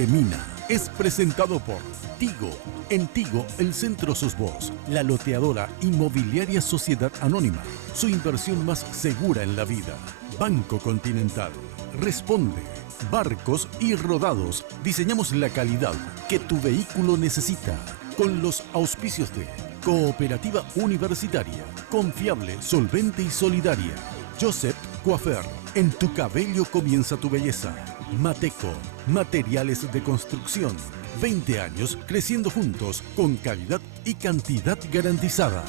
de Mina es presentado por Tigo. En Tigo, el centro sos vos, la loteadora inmobiliaria Sociedad Anónima, su inversión más segura en la vida. Banco Continental. Responde. Barcos y Rodados. Diseñamos la calidad que tu vehículo necesita. Con los auspicios de Cooperativa Universitaria, confiable, solvente y solidaria. Joseph Coiffeur. En tu cabello comienza tu belleza. Mateco. Materiales de construcción. 20 años creciendo juntos con calidad y cantidad garantizada.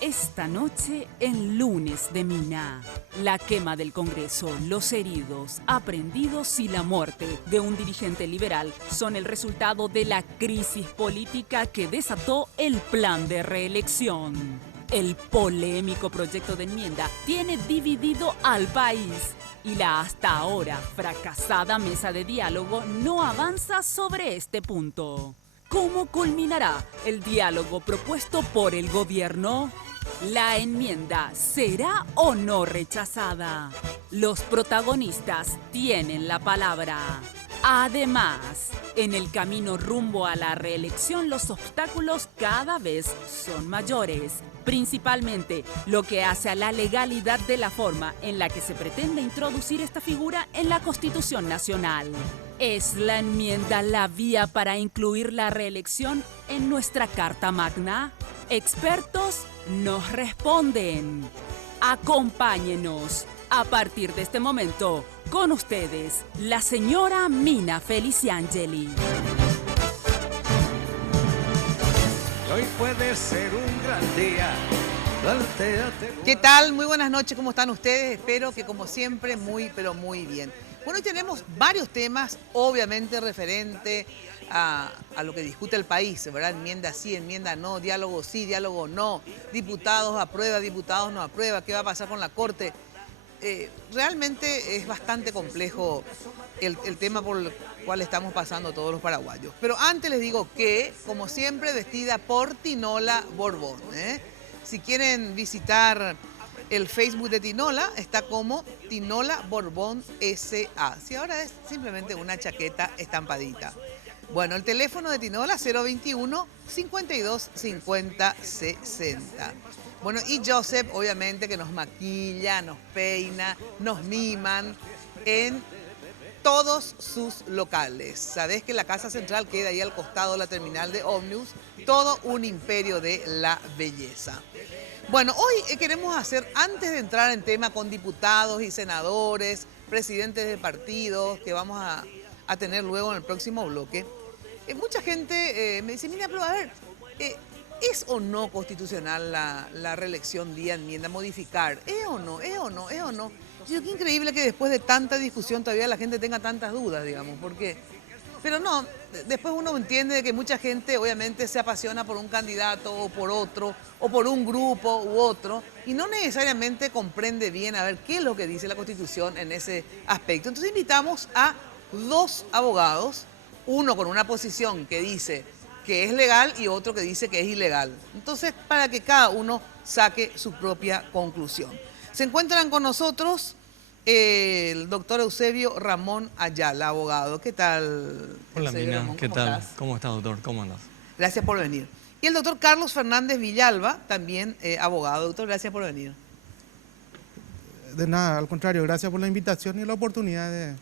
Esta noche en Lunes de Mina, la quema del Congreso, los heridos, aprendidos y la muerte de un dirigente liberal son el resultado de la crisis política que desató el plan de reelección. El polémico proyecto de enmienda tiene dividido al país y la hasta ahora fracasada mesa de diálogo no avanza sobre este punto. ¿Cómo culminará el diálogo propuesto por el gobierno? ¿La enmienda será o no rechazada? Los protagonistas tienen la palabra. Además, en el camino rumbo a la reelección los obstáculos cada vez son mayores, principalmente lo que hace a la legalidad de la forma en la que se pretende introducir esta figura en la Constitución Nacional. ¿Es la enmienda la vía para incluir la reelección en nuestra Carta Magna? Expertos nos responden. Acompáñenos. A partir de este momento, con ustedes, la señora Mina Feliciangeli. Hoy puede ser un gran día. ¿Qué tal? Muy buenas noches, ¿cómo están ustedes? Espero que como siempre muy, pero muy bien. Bueno, hoy tenemos varios temas, obviamente referente a lo que discute el país, ¿verdad? Enmienda sí, enmienda no, diálogo sí, diálogo no, diputados aprueba, diputados no aprueba, ¿qué va a pasar con la Corte? Realmente es bastante complejo el tema por el cual estamos pasando todos los paraguayos. Pero antes les digo que, como siempre, vestida por Tinola Borbón, ¿eh? Si quieren visitar el Facebook de Tinola, está como Tinola Borbón S.A. Si ahora es simplemente una chaqueta estampadita. Bueno, el teléfono de Tinola 021 52 50 60. Bueno, y Joseph, obviamente, que nos maquilla, nos peina, nos miman en todos sus locales. Sabés que la Casa Central queda ahí al costado de la terminal de ómnibus, todo un imperio de la belleza. Bueno, hoy queremos hacer, antes de entrar en tema con diputados y senadores, presidentes de partidos, que vamos a tener luego en el próximo bloque, mucha gente me dice, mira, pero a ver, ¿es o no constitucional la reelección vía enmienda, modificar? ¿Es o no? ¿Es o no? ¿Es o no? Yo, qué increíble que después de tanta discusión todavía la gente tenga tantas dudas, digamos, porque... Pero no, después uno entiende que mucha gente obviamente se apasiona por un candidato o por otro, o por un grupo u otro, y no necesariamente comprende bien a ver qué es lo que dice la Constitución en ese aspecto. Entonces invitamos a dos abogados, uno con una posición que dice que es legal y otro que dice que es ilegal. Entonces, para que cada uno saque su propia conclusión. Se encuentran con nosotros el doctor Eusebio Ramón Ayala, abogado. ¿Qué tal? Hola, Eusebio Mina, Ramón? ¿qué ¿Cómo tal? estás? ¿Cómo estás, doctor? ¿Cómo andas? Gracias por venir. Y el doctor Carlos Fernández Villalba, también abogado. Doctor, gracias por venir. De nada, al contrario, gracias por la invitación y la oportunidad de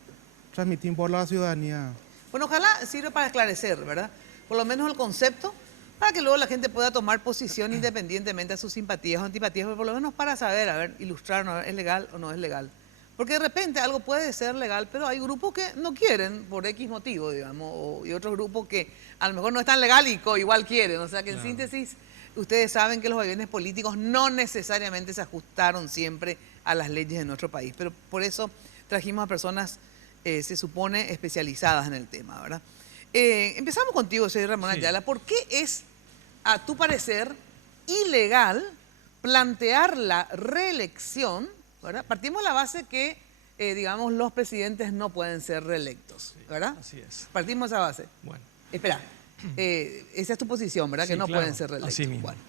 transmitir por la ciudadanía. Bueno, ojalá sirva para esclarecer, ¿verdad? Por lo menos el concepto, para que luego la gente pueda tomar posición independientemente de sus simpatías o antipatías, pero por lo menos para saber, a ver, ilustrarnos, a ver, ¿es legal o no es legal? Porque de repente algo puede ser legal, pero hay grupos que no quieren por X motivo, digamos, y otros grupos que a lo mejor no es tan legal y igual quieren. O sea que en síntesis, ustedes saben que los vaivenes políticos no necesariamente se ajustaron siempre a las leyes de nuestro país, pero por eso trajimos a personas, se supone, especializadas en el tema, ¿verdad? Empezamos contigo, señor Ramón Ayala. ¿Por qué es, a tu parecer, ilegal plantear la reelección, ¿verdad? Partimos de la base que, digamos, los presidentes no pueden ser reelectos, ¿verdad? Así es. Partimos de esa base. Bueno. Espera, esa es tu posición, ¿verdad? Sí, que no claro, pueden ser reelectos. así mismo. Bueno.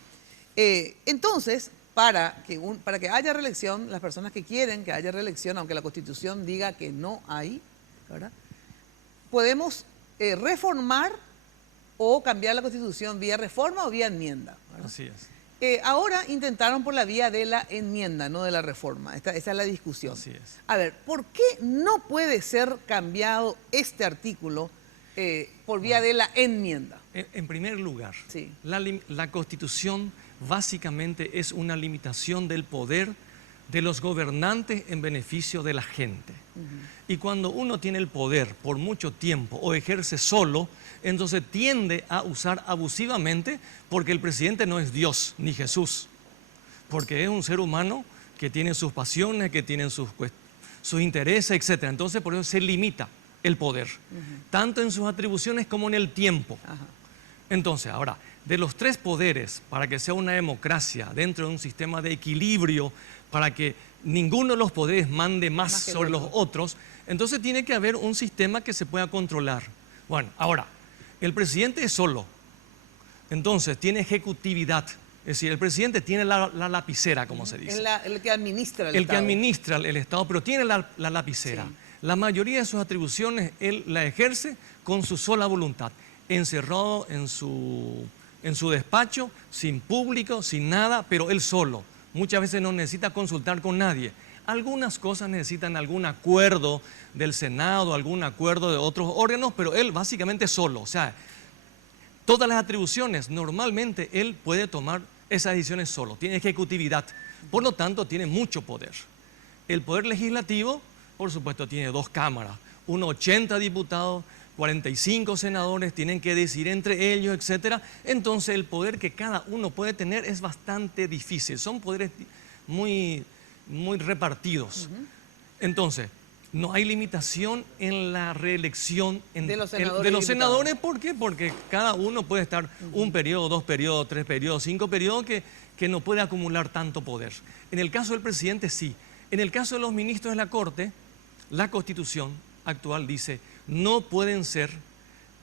Entonces, para que haya reelección, las personas que quieren que haya reelección, aunque la Constitución diga que no hay, ¿verdad? Podemos reformar o cambiar la Constitución vía reforma o vía enmienda, ¿verdad? Así es. Ahora intentaron por la vía de la enmienda, no de la reforma. Esa es la discusión. Así es. A ver, ¿por qué no puede ser cambiado este artículo por vía de la enmienda? En primer lugar, Sí. la Constitución básicamente es una limitación del poder de los gobernantes en beneficio de la gente. Y cuando uno tiene el poder por mucho tiempo o ejerce solo, entonces tiende a usar abusivamente, porque el presidente no es Dios ni Jesús, porque es un ser humano que tiene sus pasiones, que tiene sus intereses, etc. Entonces por eso se limita el poder, tanto en sus atribuciones como en el tiempo. Ajá. Entonces, ahora, de los tres poderes, para que sea una democracia dentro de un sistema de equilibrio, para que ninguno de los poderes mande más Más que sobre el los otro. otros, entonces tiene que haber un sistema que se pueda controlar. Bueno, ahora, el presidente es solo, entonces tiene ejecutividad, es decir, el presidente tiene la lapicera, como se dice. Es el que administra el El que Estado. administra el Estado, pero tiene la lapicera. Sí. La mayoría de sus atribuciones él la ejerce con su sola voluntad, encerrado en su despacho, sin público, sin nada, pero él solo. Muchas veces no necesita consultar con nadie. Algunas cosas necesitan algún acuerdo del Senado, algún acuerdo de otros órganos, pero él básicamente solo. O sea, todas las atribuciones, normalmente él puede tomar esas decisiones solo, tiene ejecutividad, por lo tanto tiene mucho poder. El poder legislativo, por supuesto, tiene dos cámaras, 80 diputados, 45 senadores, tienen que decidir entre ellos, etc. Entonces el poder que cada uno puede tener es bastante difícil, son poderes muy repartidos. Entonces, no hay limitación en la reelección De los senadores de y los diputados. senadores. ¿Por qué? Porque cada uno puede estar un periodo, 2 periodos, 3 periodos, 5 periodos, que no puede acumular tanto poder. En el caso del presidente, sí. En el caso de los ministros de la Corte, la Constitución actual dice, no pueden ser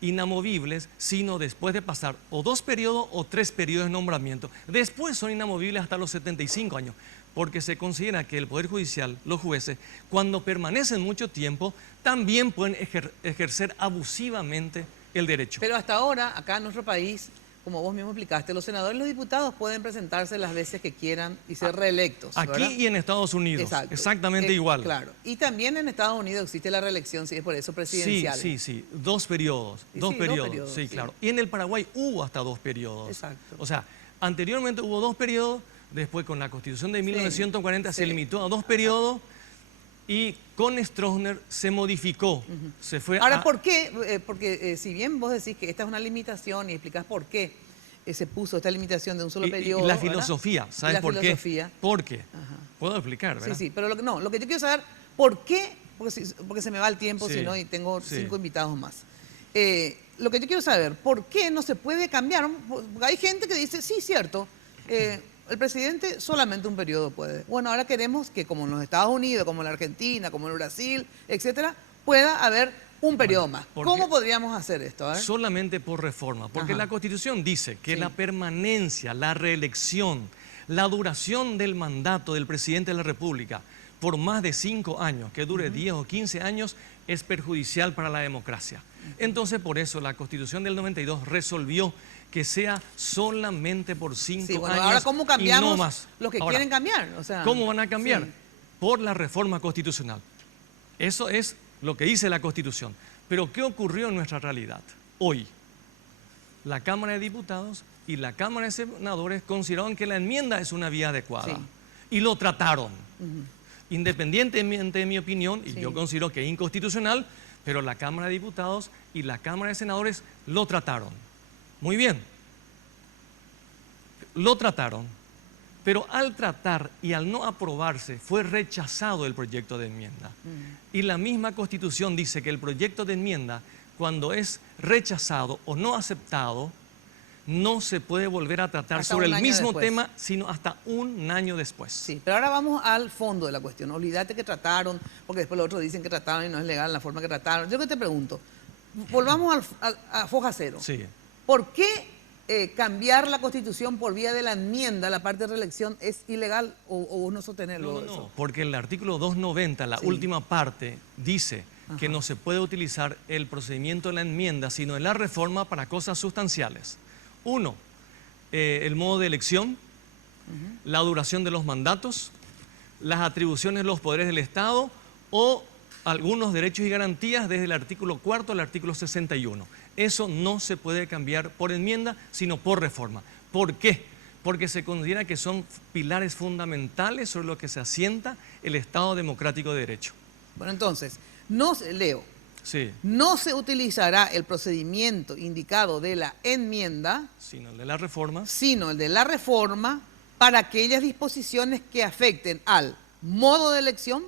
inamovibles, sino después de pasar o 2 periodos o 3 periodos de nombramiento. Después son inamovibles hasta los 75 años, porque se considera que el Poder Judicial, los jueces, cuando permanecen mucho tiempo, también pueden ejercer abusivamente el derecho. Pero hasta ahora, acá en nuestro país, como vos mismo explicaste, los senadores y los diputados pueden presentarse las veces que quieran y ser reelectos, Aquí ¿verdad? y en Estados Unidos, Exacto. exactamente igual. Claro. Y también en Estados Unidos existe la reelección, sí, es por eso presidencial. Sí, 2 periodos, Sí, 2 sí, periodos, 2 periodos, sí, sí. claro. Y en el Paraguay hubo hasta 2 periodos. Exacto. O sea, anteriormente hubo 2 periodos, después con la Constitución de 1940 se Sí. limitó a 2 periodos y con Stroessner se modificó. Se fue Ahora, a... ¿por qué? Porque si bien vos decís que esta es una limitación y explicás por qué se puso esta limitación de un solo y periodo. la ¿verdad? filosofía, ¿sabes la por filosofía. qué? ¿Por qué? Ajá. Puedo explicar, ¿verdad? Sí, pero lo que yo quiero saber, ¿por qué? Porque se me va el tiempo, Sí, si no, y tengo sí. 5 invitados más. Lo que yo quiero saber, ¿por qué no se puede cambiar? Porque hay gente que dice, sí, cierto, el presidente solamente un periodo puede. Bueno, ahora queremos que como en los Estados Unidos, como en la Argentina, como en Brasil, etcétera, pueda haber un periodo más. porque- ¿Cómo podríamos hacer esto? A ver. Solamente por reforma, porque Ajá. la Constitución dice que Sí. la permanencia, la reelección, la duración del mandato del presidente de la República por más de 5 años, que dure 10 o 15 años, es perjudicial para la democracia. Entonces, por eso la Constitución del 92 resolvió que sea solamente por 5 Sí, bueno, años ahora ¿cómo y cambiamos no más. los que Ahora, quieren cambiar? O sea, ¿cómo van a cambiar? sí. Por la reforma constitucional. Eso es lo que dice la Constitución. Pero ¿qué ocurrió en nuestra realidad? Hoy, la Cámara de Diputados y la Cámara de Senadores consideraron que la enmienda es una vía adecuada Sí. y lo trataron. Independientemente de mi opinión, y Sí. yo considero que es inconstitucional, pero la Cámara de Diputados y la Cámara de Senadores lo trataron. Muy bien. Lo trataron, pero al tratar y al no aprobarse fue rechazado el proyecto de enmienda. Y la misma Constitución dice que el proyecto de enmienda, cuando es rechazado o no aceptado, no se puede volver a tratar Hasta sobre un el año mismo después. tema, sino hasta un año después. Sí, pero ahora vamos al fondo de la cuestión. Olvídate que trataron, porque después los otros dicen que trataron y no es legal la forma que trataron. Yo que te pregunto, volvamos a foja cero. Sí. ¿Por qué cambiar la Constitución por vía de la enmienda, la parte de reelección, es ilegal o no sostenerlo? No, porque el artículo 290, la última parte, dice que no se puede utilizar el procedimiento de la enmienda, sino en la reforma para cosas sustanciales. Uno, el modo de elección, la duración de los mandatos, las atribuciones de los poderes del Estado o algunos derechos y garantías desde el artículo 4 al artículo 61. Eso no se puede cambiar por enmienda, sino por reforma. ¿Por qué? Porque se considera que son pilares fundamentales sobre los que se asienta el Estado democrático de derecho. Bueno, entonces, Leo, Sí. no se utilizará el procedimiento indicado de la enmienda, Sino el de la reforma. sino el de la reforma para aquellas disposiciones que afecten al modo de elección,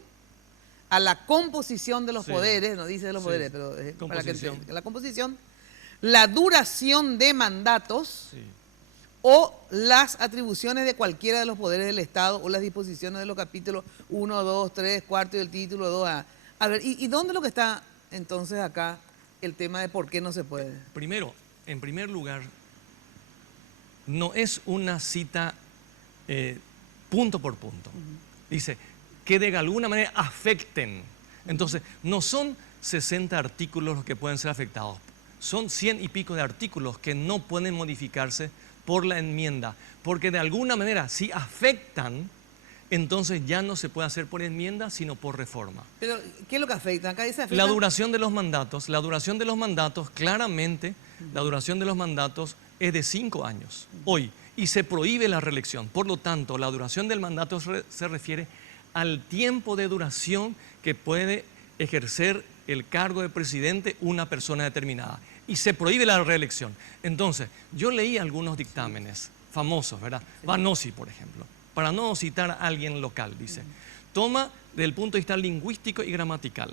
a la composición de los poderes, no dice de los poderes, pero para que la composición, la duración de mandatos o las atribuciones de cualquiera de los poderes del Estado o las disposiciones de los capítulos 1, 2, 3, 4 y el título 2A. A ver, ¿y dónde es lo que está entonces acá el tema de por qué no se puede? Primero, en primer lugar, no es una cita punto por punto. Dice que de alguna manera afecten. Entonces, no son 60 artículos los que pueden ser afectados. Son 100 y pico de artículos que no pueden modificarse por la enmienda. Porque de alguna manera, si afectan, entonces ya no se puede hacer por enmienda, sino por reforma. Pero, ¿qué es lo que afecta? Acá dice afecta. La duración de los mandatos, claramente, la duración de los mandatos es de 5 años, hoy, y se prohíbe la reelección. Por lo tanto, la duración del mandato se refiere al tiempo de duración que puede ejercer el cargo de presidente una persona determinada. Y se prohíbe la reelección. Entonces, yo leí algunos dictámenes famosos, ¿verdad? Vanossi, por ejemplo, para no citar a alguien local, dice, toma del punto de vista lingüístico y gramatical.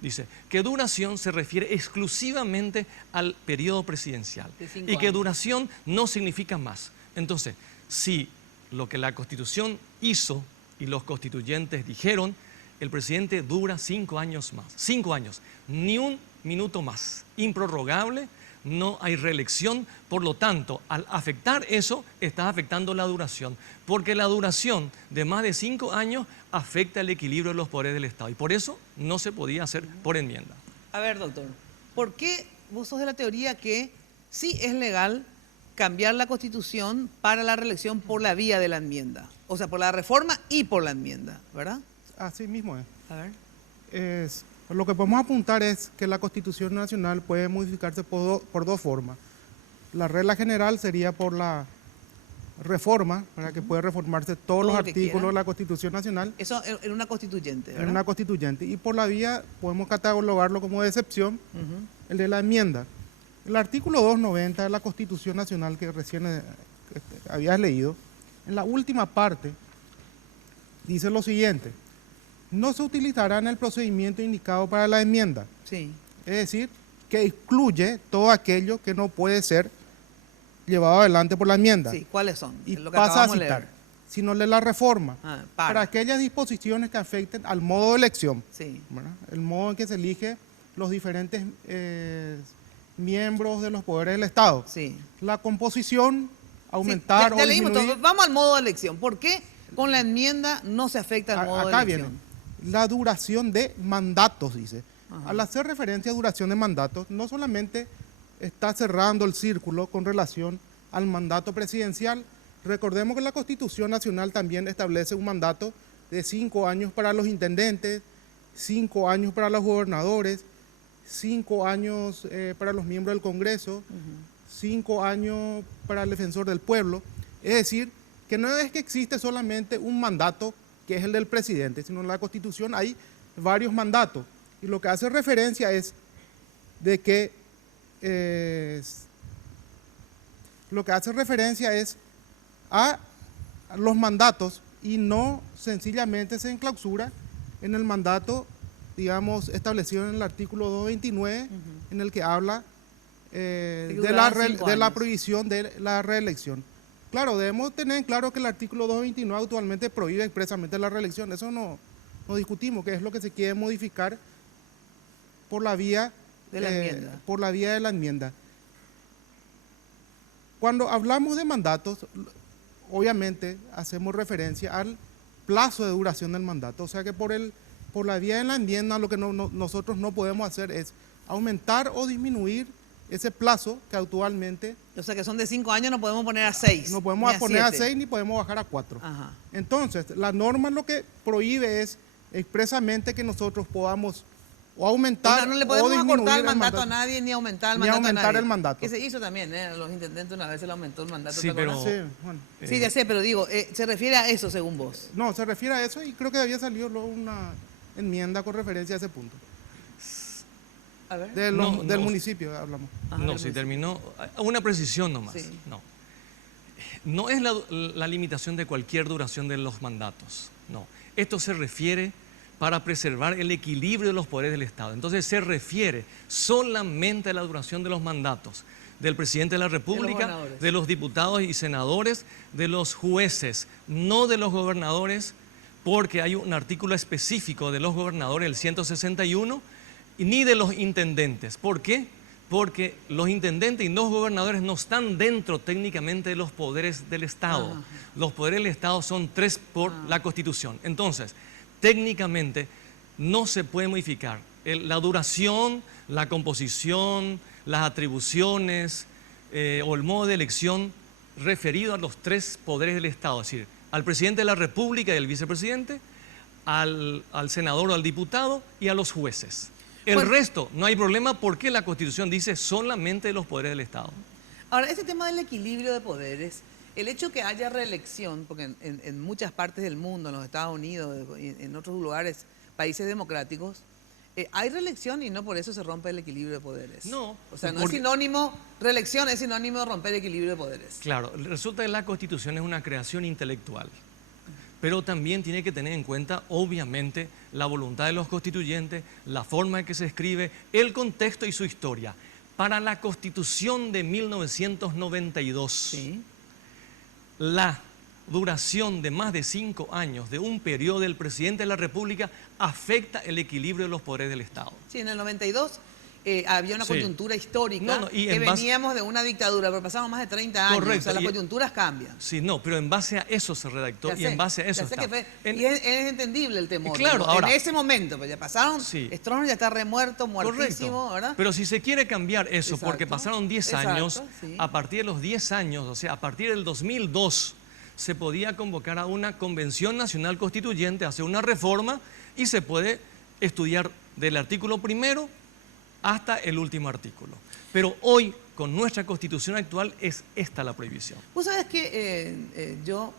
Dice que duración se refiere exclusivamente al periodo presidencial y que duración no significa más. Entonces, si lo que la Constitución hizo y los constituyentes dijeron, el presidente dura 5 años más. 5 años, ni un minuto más. Improrrogable, no hay reelección. Por lo tanto, al afectar eso, está afectando la duración. Porque la duración de más de 5 años afecta el equilibrio de los poderes del Estado. Y por eso no se podía hacer por enmienda. A ver, doctor, ¿por qué vos sos de la teoría que sí es legal cambiar la Constitución para la reelección por la vía de la enmienda? O sea, por la reforma y por la enmienda, ¿verdad? Así mismo es. A ver. Lo que podemos apuntar es que la Constitución Nacional puede modificarse por dos formas. La regla general sería por la reforma, para que pueda reformarse todos los artículos de la Constitución Nacional. Eso en una constituyente, ¿verdad? En una constituyente. Y por la vía, podemos catalogarlo como de excepción, el de la enmienda. El artículo 290 de la Constitución Nacional que recién habías leído, en la última parte, dice lo siguiente: no se utilizará en el procedimiento indicado para la enmienda. Sí. Es decir, que excluye todo aquello que no puede ser llevado adelante por la enmienda. Sí, ¿cuáles son? Y Lo que pasa a acabamos de citar, leer. sino de la reforma, para para aquellas disposiciones que afecten al modo de elección, Sí. ¿verdad? El modo en que se elige los diferentes miembros de los poderes del Estado. Sí. La composición, aumentar Sí, ya o leímos disminuir. todo. Vamos al modo de elección. ¿Por qué con la enmienda no se afecta al modo de Acá elección? viene la duración de mandatos, dice. Al hacer referencia a duración de mandatos, no solamente está cerrando el círculo con relación al mandato presidencial. Recordemos que la Constitución Nacional también establece un mandato de 5 años para los intendentes, 5 años para los gobernadores, 5 años para los miembros del Congreso, 5 años para el defensor del pueblo. Es decir, que no es que existe solamente un mandato que es el del presidente, sino en la Constitución hay varios mandatos. Y lo que hace referencia es de que a los mandatos y no sencillamente se enclausura en el mandato, digamos, establecido en el artículo 229, en el que habla de la prohibición de la reelección. Claro, debemos tener en claro que el artículo 229 actualmente prohíbe expresamente la reelección. Eso no discutimos, que es lo que se quiere modificar por la vía de la enmienda. Por la vía de la enmienda. Cuando hablamos de mandatos, obviamente hacemos referencia al plazo de duración del mandato. O sea que por la vía de la enmienda lo que nosotros no podemos hacer es aumentar o disminuir ese plazo que actualmente... O sea que son de 5 años, no podemos poner a 6. No podemos poner a 7. 6 ni podemos bajar a 4. Ajá. Entonces, la norma lo que prohíbe es expresamente que nosotros podamos o aumentar O sea, no le podemos o disminuir acortar el mandato a nadie ni aumentar el Ni mandato aumentar a nadie. el mandato. Que se hizo también, ¿eh? Los intendentes una vez se le aumentó el mandato. Sí, ¿te pero- acuerdas? Sí, bueno. Sí, ya sé, pero digo, se refiere a eso según vos. No, se refiere a eso y creo que había salido luego una enmienda con referencia a ese punto. A ver. Del No, del no. municipio hablamos. Ajá, No, del si municipio. terminó. Una precisión nomás. Sí. No. No es la limitación de cualquier duración de los mandatos. No. Esto se refiere para preservar el equilibrio de los poderes del Estado. Entonces se refiere solamente a la duración de los mandatos del presidente de la República, gobernadores. de los diputados y senadores, de los jueces, no de los gobernadores, porque hay un artículo específico de los gobernadores, el 161, ni de los intendentes. ¿Por qué? Porque los intendentes y los gobernadores no están dentro técnicamente de los poderes del Estado. Ajá. Los poderes del Estado son 3 por la Constitución. Entonces, técnicamente no se puede modificar la duración, la composición, las atribuciones o el modo de elección referido a los 3 poderes del Estado, es decir, al presidente de la República y al vicepresidente, al senador o al diputado y a los jueces. El Bueno. resto no hay problema porque la Constitución dice solamente de los poderes del Estado. Ahora, este tema del equilibrio de poderes, el hecho que haya reelección, porque en muchas partes del mundo, en los Estados Unidos, en otros lugares, países democráticos, hay reelección y no por eso se rompe el equilibrio de poderes. No, O sea, no porque- es sinónimo, reelección es sinónimo de romper el equilibrio de poderes. Claro, resulta que la Constitución es una creación intelectual, pero también tiene que tener en cuenta, obviamente, la voluntad de los constituyentes, la forma en que se escribe, el contexto y su historia. Para la Constitución de 1992, Sí. la duración de más de 5 años de un periodo del presidente de la República afecta el equilibrio de los poderes del Estado. Sí, en el 92 había una Sí. coyuntura histórica No, no, y que en base- veníamos de una dictadura, pero pasaron más de 30 años. Correcto, O sea, las y- coyunturas cambian. Sí, no, pero en base a eso se redactó Ya y sé, en base a eso ya sé está. que fue- En- y es entendible el temor. Claro, digo, ahora- en ese momento, pues ya pasaron, Sí. Stroessner ya está remuerto, muertísimo, Correcto. ¿verdad? Pero si se quiere cambiar eso, porque Exacto. pasaron 10 Exacto, años, sí. a partir de los 10 años, o sea, a partir del 2002, se podía convocar a una convención nacional constituyente, hacer una reforma y se puede estudiar del artículo primero hasta el último artículo. Pero hoy, con nuestra constitución actual, es esta la prohibición. Vos sabés que yo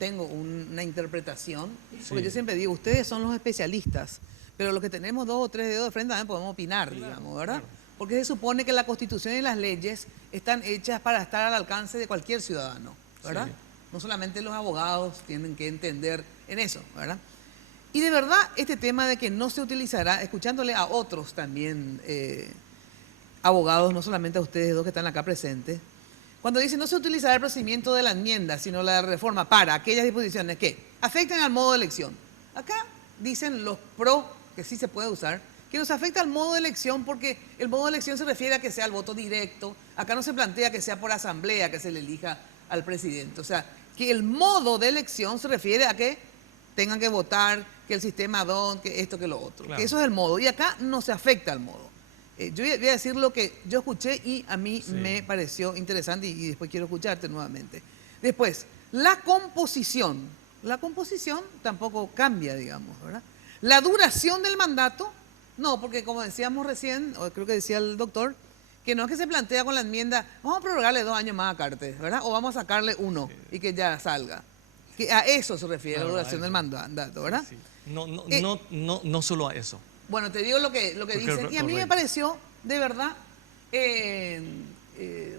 tengo una interpretación, porque Sí. yo siempre digo, ustedes son los especialistas, pero los que tenemos 2 o 3 dedos de frente también podemos opinar, digamos, ¿verdad? Porque se supone que la Constitución y las leyes están hechas para estar al alcance de cualquier ciudadano, ¿verdad? Sí. No solamente los abogados tienen que entender en eso, ¿verdad? Y de verdad, este tema de que no se utilizará, escuchándole a otros también abogados, no solamente a ustedes 2 que están acá presentes, cuando dicen no se utilizará el procedimiento de la enmienda, sino la reforma para aquellas disposiciones que afecten al modo de elección. Acá dicen los pro, que sí se puede usar, que nos afecta al modo de elección porque el modo de elección se refiere a que sea el voto directo. Acá no se plantea que sea por asamblea que se le elija al presidente. O sea, que el modo de elección se refiere a que tengan que votar, que el sistema DON, que esto, que lo otro. Claro. Que eso es el modo. Y acá no se afecta al modo. Yo voy a decir lo que yo escuché y a mí Sí. me pareció interesante y después quiero escucharte nuevamente. Después, la composición. La composición tampoco cambia, digamos, ¿verdad? La duración del mandato, no, porque como decíamos recién, o creo que decía el doctor, que no es que se plantea con la enmienda, vamos a prorrogarle 2 años más a Cartes, ¿verdad? O vamos a sacarle 1 y que ya salga. Que a eso se refiere Claro, la a duración del eso. mandato, ¿verdad? Sí. No, no, Eh, no solo a eso. Bueno, te digo lo que dicen y a mí me correcto. pareció de verdad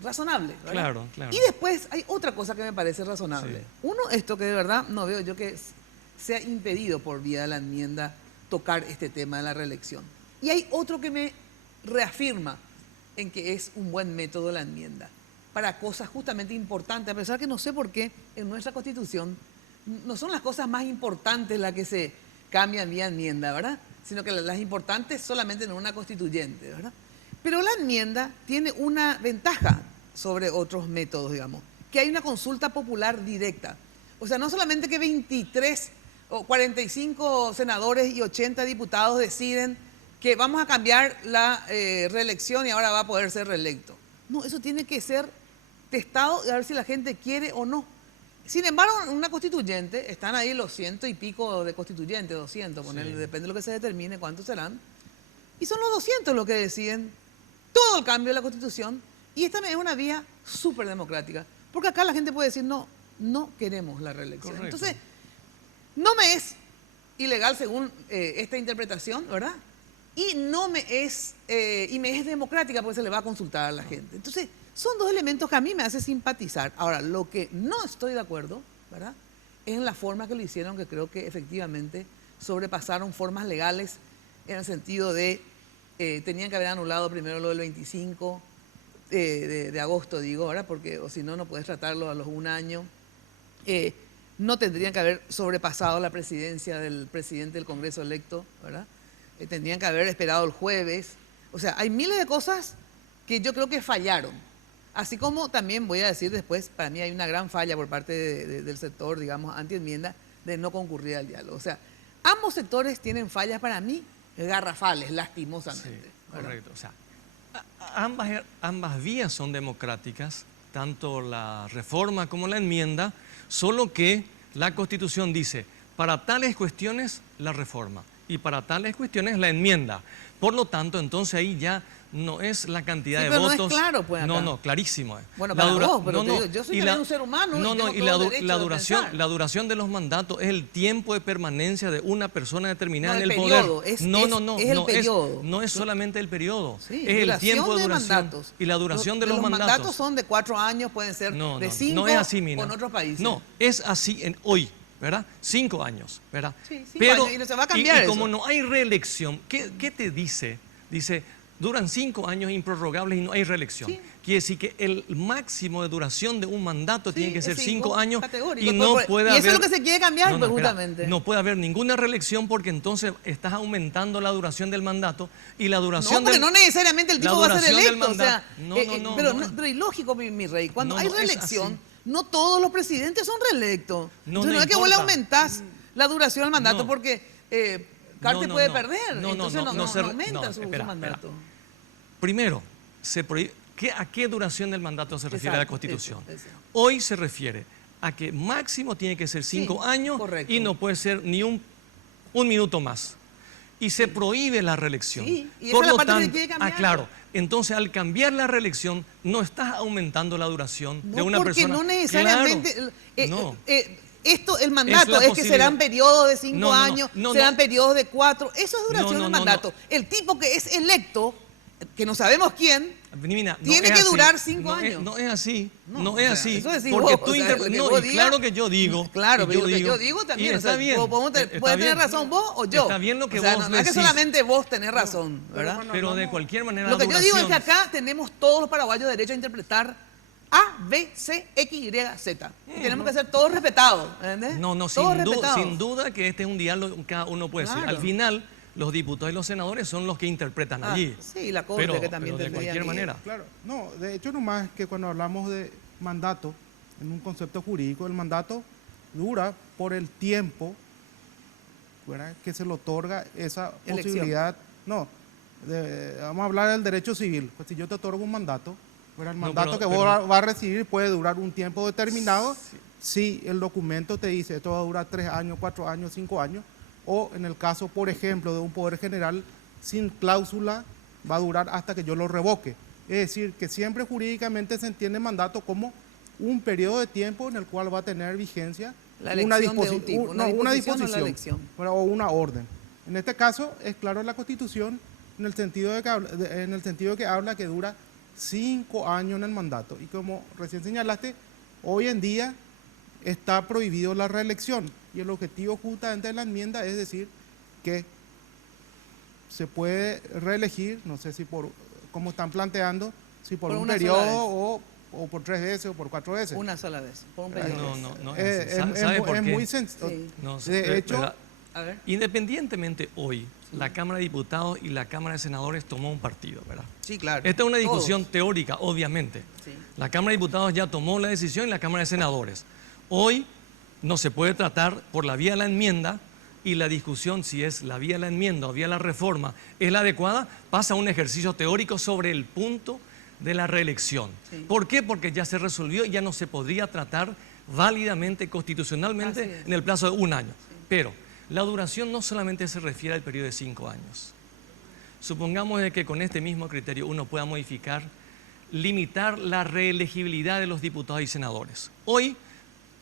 razonable, ¿verdad? Claro, claro. Y después hay otra cosa que me parece razonable. Sí. Uno, esto que de verdad no veo yo que sea impedido por vía de la enmienda tocar este tema de la reelección. Y hay otro que me reafirma en que es un buen método la enmienda para cosas justamente importantes, a pesar que no sé por qué en nuestra Constitución no son las cosas más importantes las que se cambian vía enmienda, ¿verdad? Sino que las importantes solamente en una constituyente, ¿verdad? Pero la enmienda tiene una ventaja sobre otros métodos, digamos. Que hay una consulta popular directa. O sea, no solamente que 23 o 45 senadores y 80 diputados deciden que vamos a cambiar la reelección y ahora va a poder ser reelecto. No, eso tiene que ser testado y a ver si la gente quiere o no. Sin embargo, en una constituyente, están ahí los 100 y pico de constituyentes, 200, ponerle, Sí. depende de lo que se determine, cuántos serán. Y son los 200 los que deciden todo el cambio de la Constitución. Y esta es una vía súper democrática. Porque acá la gente puede decir, no, no queremos la reelección. Correcto. Entonces, no me es ilegal según esta interpretación, ¿verdad? Y no me es, y me es democrática porque se le va a consultar a la gente. Entonces, son dos elementos que a mí me hace simpatizar. Ahora, lo que no estoy de acuerdo, ¿verdad?, es en la forma que lo hicieron, que creo que efectivamente sobrepasaron formas legales en el sentido de, tenían que haber anulado primero lo del 25 de agosto, digo, ¿verdad?, porque o si no, no puedes tratarlo a los 1 año. No tendrían que haber sobrepasado la presidencia del presidente del Congreso electo, ¿verdad? Tendrían que haber esperado el jueves. O sea, hay miles de cosas que yo creo que fallaron. Así como también voy a decir después, para mí hay una gran falla por parte del sector, digamos, antienmienda, de no concurrir al diálogo. O sea, ambos sectores tienen fallas para mí garrafales, lastimosamente. Sí, ¿verdad? correcto. O sea, ambas vías son democráticas, tanto la reforma como la enmienda, solo que la Constitución dice, para tales cuestiones la reforma y para tales cuestiones la enmienda. Por lo tanto, entonces ahí ya no es la cantidad Sí, de pero no votos. es claro, pues, acá. No, clarísimo. Bueno, para vos, pero te digo, yo soy y también un ser humano y No, tengo no, y todo el derecho de pensar. la duración de los mandatos es el tiempo de permanencia de una persona determinada No, en el el periodo, poder. es el periodo. No es solamente el periodo, Sí, es el tiempo de duración. mandatos. Y la duración de los mandatos. Son de 4 años, pueden ser de 5 no es así, Mina. o en otros países. No, es así hoy, ¿verdad? 5 años, ¿verdad? Sí, 5 años, y no se va a cambiar y como eso. no hay reelección, ¿qué te dice? Dice, duran 5 años improrrogables y no hay reelección. Sí. Quiere decir que el máximo de duración de un mandato Sí, tiene que ser es 5 años categórico. y no puede haber... Y eso es lo que se quiere cambiar, pues, espera, justamente. no puede haber ninguna reelección porque entonces estás aumentando la duración del mandato y la duración No, porque del... no necesariamente el la tipo va a ser duración del electo. O sea, mandato. pero ilógico, mi rey. Cuando No, hay no es reelección, así. no todos los presidentes son reelectos. No, Entonces no no es que vos le importa. aumentás la duración del mandato No. porque Cartes puede perder. Entonces no aumenta su espera, mandato. Primero, se prohíbe, ¿a qué duración del mandato se refiere la Exacto, Constitución? eso. Hoy se refiere a que máximo tiene que ser 5 Sí, años correcto. y no puede ser ni un minuto más. Y se prohíbe la reelección. Sí, y esa Por es la lo parte que tanto, quiere cambiar. claro. Entonces, al cambiar la reelección, no estás aumentando la duración de una porque persona. no necesariamente. Claro, no. El mandato la es que posibilidad. serán periodos de 5 No, no, no, años, no, serán no. periodos de 4. Eso es duración No, no, del no, mandato. no. El tipo que es electo, que no sabemos quién, Mina, no tiene es que así. durar 5 No es- años. No es así, No, no o es sea, así. eso decís Porque vos, tú o sea, lo que no, vos y digas- claro que yo digo. Claro, y pero lo que yo digo también. y O sea, está bien. puede está tener bien. razón vos o yo. Está bien lo que O sea, vos no es que decís. solamente vos tenés razón, ¿verdad? bueno, Pero de cualquier manera. Lo que la yo digo es que duración- acá tenemos todos los paraguayos derecho a interpretar A, B, C, X, Y, Z. Y tenemos que ser todos respetados, ¿entendés? No, Todos respetados. sin duda que este es un diálogo que cada uno puede decir. Claro. Al final, los diputados y los senadores son los que interpretan Ah, allí. sí, la Corte pero, que también pero de tendría cualquier que- manera. Claro, no, de hecho nomás que cuando hablamos de mandato, en un concepto jurídico, el mandato dura por el tiempo, ¿verdad?, que se le otorga esa Elección. posibilidad. No, vamos a hablar del derecho civil. Pues si yo te otorgo un mandato, ¿verdad?, el No, mandato pero- que vos vas a recibir puede durar un tiempo determinado si el documento te dice esto va a durar 3 años, 4 años, 5 años, o en el caso, por ejemplo, de un poder general sin cláusula, va a durar hasta que yo lo revoque. Es decir, que siempre jurídicamente se entiende mandato como un periodo de tiempo en el cual va a tener vigencia La elección de un tipo, una una disposición o la disposición elección. o una orden. En este caso es claro la Constitución en el sentido de que habla que dura 5 años en el mandato. Y como recién señalaste, hoy en día está prohibido la reelección. Y el objetivo justamente de la enmienda es decir que se puede reelegir, no sé si por, como están planteando, si por un una sola periodo o por 3 veces o por 4 veces. una sola vez, por un periodo. No es así. ¿Sabe por es qué? muy sencillo. Sí. No, De hecho, A ver. Independientemente hoy, la Cámara de Diputados y la Cámara de Senadores tomó un partido, ¿verdad? Sí, claro. Esta es una discusión Todos. teórica, obviamente. Sí. La Cámara de Diputados ya tomó la decisión y la Cámara de Senadores. Hoy no se puede tratar por la vía de la enmienda y la discusión si es la vía de la enmienda o vía de la reforma es la adecuada, pasa a un ejercicio teórico sobre el punto de la reelección. Sí. ¿Por qué? Porque ya se resolvió y ya no se podría tratar válidamente, constitucionalmente, Así es. en el plazo de un año. Pero la duración no solamente se refiere al periodo de 5 años. Supongamos de que con este mismo criterio uno pueda modificar, limitar la reelegibilidad de los diputados y senadores. Hoy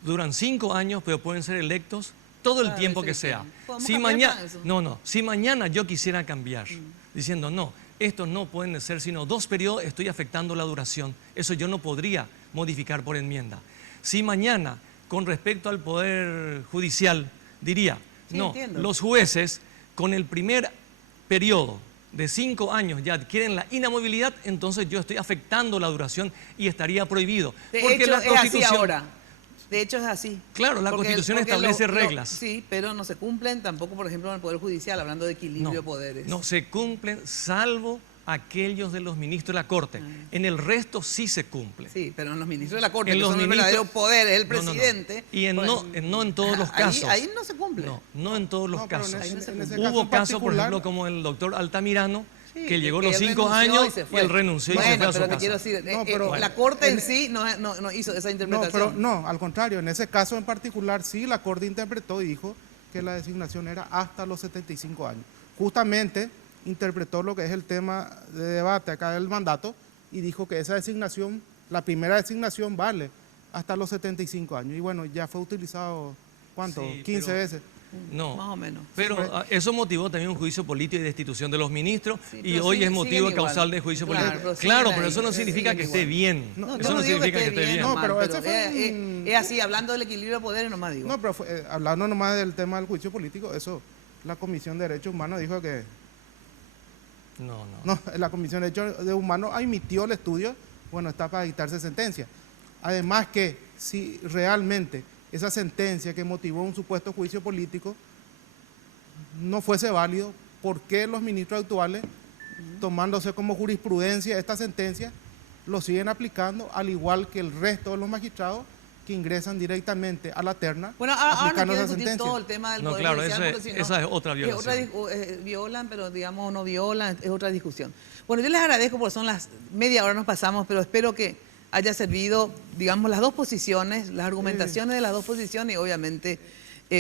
duran 5 años, pero pueden ser electos todo el Cada tiempo vez que que sea. quieran. ¿Podemos Si cambiar mañana, para eso? si mañana yo quisiera cambiar, diciendo no, estos no pueden ser sino 2 periodos, estoy afectando la duración. Eso yo no podría modificar por enmienda. Si mañana, con respecto al Poder Judicial, diría, Sí, no, entiendo. los jueces con el primer periodo de 5 años ya adquieren la inamovilidad, entonces yo estoy afectando la duración y estaría prohibido. De Porque hecho, la es así Constitución, ahora. De hecho, es así. Claro, la Constitución establece reglas. Sí, pero no se cumplen tampoco, por ejemplo, en el Poder Judicial, hablando de equilibrio de poderes. No se cumplen, salvo aquellos de los ministros de la Corte. En el resto sí se cumple. Sí, pero en los ministros de la Corte, En que los son el ministros- verdadero poder, es el No, no, no. presidente. Y pues, no en todos los casos. Ahí no se cumple. No en todos los No, pero casos. en ese Hubo caso en casos, por particular- ejemplo, como el doctor Altamirano, Sí, que llegó que los él 5 renunció años se y fue. él renunció y se Bueno, fue a su pero te casa. quiero decir, No, pero- la Corte en en- sí no hizo esa No, interpretación. pero no, al contrario, en ese caso en particular sí la Corte interpretó y dijo que la designación era hasta los 75 años. Justamente interpretó lo que es el tema de debate acá del mandato y dijo que esa designación, la primera designación vale hasta los 75 años. Y bueno, ya fue utilizado, ¿cuánto? Sí, 15 pero- veces. No. Más o menos. Pero eso motivó también un juicio político y destitución de los ministros Sí, y pero hoy siguen es motivo igual. causal de juicio Claro, político. pero Claro, siguen pero eso ahí, no significa siguen que esté igual. bien. No, Eso yo no no digo significa que esté bien. No, nomás, pero ese fue es, un- es así, hablando del equilibrio de poderes, nomás digo. No, pero hablando nomás del tema del juicio político, eso, la Comisión de Derechos Humanos dijo que, no, la Comisión de Derechos Humanos emitió el estudio, bueno, está para dictarse sentencia. Además que si realmente esa sentencia que motivó un supuesto juicio político no fuese válido, ¿por qué los ministros actuales, tomándose como jurisprudencia esta sentencia, lo siguen aplicando al igual que el resto de los magistrados que ingresan directamente a la terna Bueno, ahora no aplicando quiero esa discutir sentencia? todo el tema del No, Poder claro, Judicial, eso porque es- si no, esa es otra violación. violan, pero digamos no violan, es otra discusión. Bueno, yo les agradezco porque son las media hora nos pasamos, pero espero que haya servido, digamos, las dos posiciones, las argumentaciones de las dos posiciones y obviamente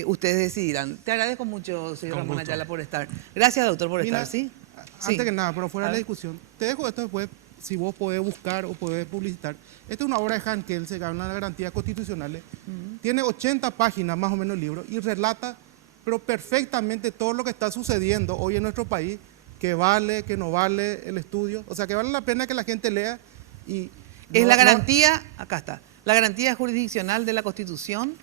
ustedes decidirán. Te agradezco mucho, señor Con Ramón gusto. Ayala, por estar. Gracias, doctor, por Mira, estar, ¿sí? Antes Sí. que nada, pero fuera A de la ver. discusión, te dejo esto después, si vos podés buscar o podés publicitar. Esta es una obra de Han Kelsey que habla de las garantías constitucionales. Tiene 80 páginas más o menos el libro y relata, pero perfectamente todo lo que está sucediendo hoy en nuestro país, que vale, que no vale el estudio. O sea, que vale la pena que la gente lea y... Es no- la no- garantía, acá está, la garantía jurisdiccional de la Constitución,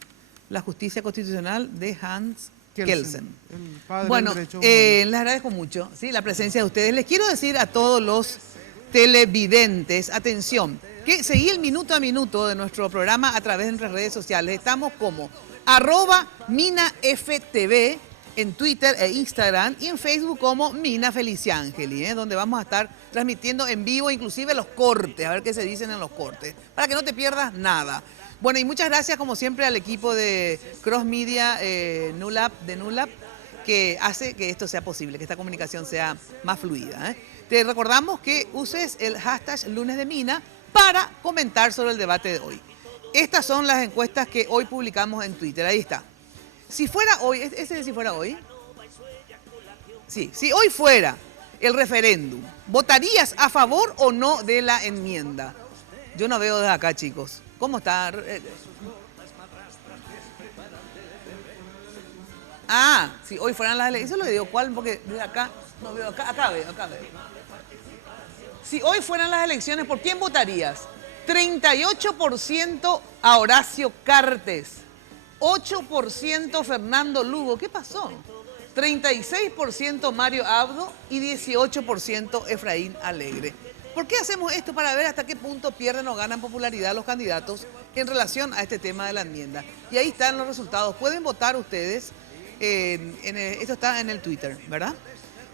la justicia constitucional de Hans Kelsen. el padre Bueno, del derecho humano. les agradezco mucho, ¿sí?, la presencia de ustedes. Les quiero decir a todos los televidentes, atención, que seguí el minuto a minuto de nuestro programa a través de nuestras redes sociales. Estamos como @MinaFTV en Twitter e Instagram y en Facebook como Mina Feliciangeli, donde vamos a estar transmitiendo en vivo inclusive los cortes, a ver qué se dicen en los cortes, para que no te pierdas nada. Bueno, y muchas gracias como siempre al equipo de Cross Media NULAP, que hace que esto sea posible, que esta comunicación sea más fluida. Te recordamos que uses el hashtag Lunes de Mina para comentar sobre el debate de hoy. Estas son las encuestas que hoy publicamos en Twitter, ahí está. Si fuera hoy, ¿ese es si fuera hoy? Sí, si hoy fuera el referéndum, ¿votarías a favor o no de la enmienda? Yo no veo desde acá, chicos. ¿Cómo está? Si hoy fueran las elecciones, eso lo digo, ¿cuál? Porque desde acá no veo, acá veo. Si hoy fueran las elecciones, ¿por quién votarías? 38% a Horacio Cartes, 8% Fernando Lugo. ¿Qué pasó? 36% Mario Abdo y 18% Efraín Alegre. ¿Por qué hacemos esto? Para ver hasta qué punto pierden o ganan popularidad los candidatos en relación a este tema de la enmienda. Y ahí están los resultados. Pueden votar ustedes Esto está en el Twitter, ¿verdad?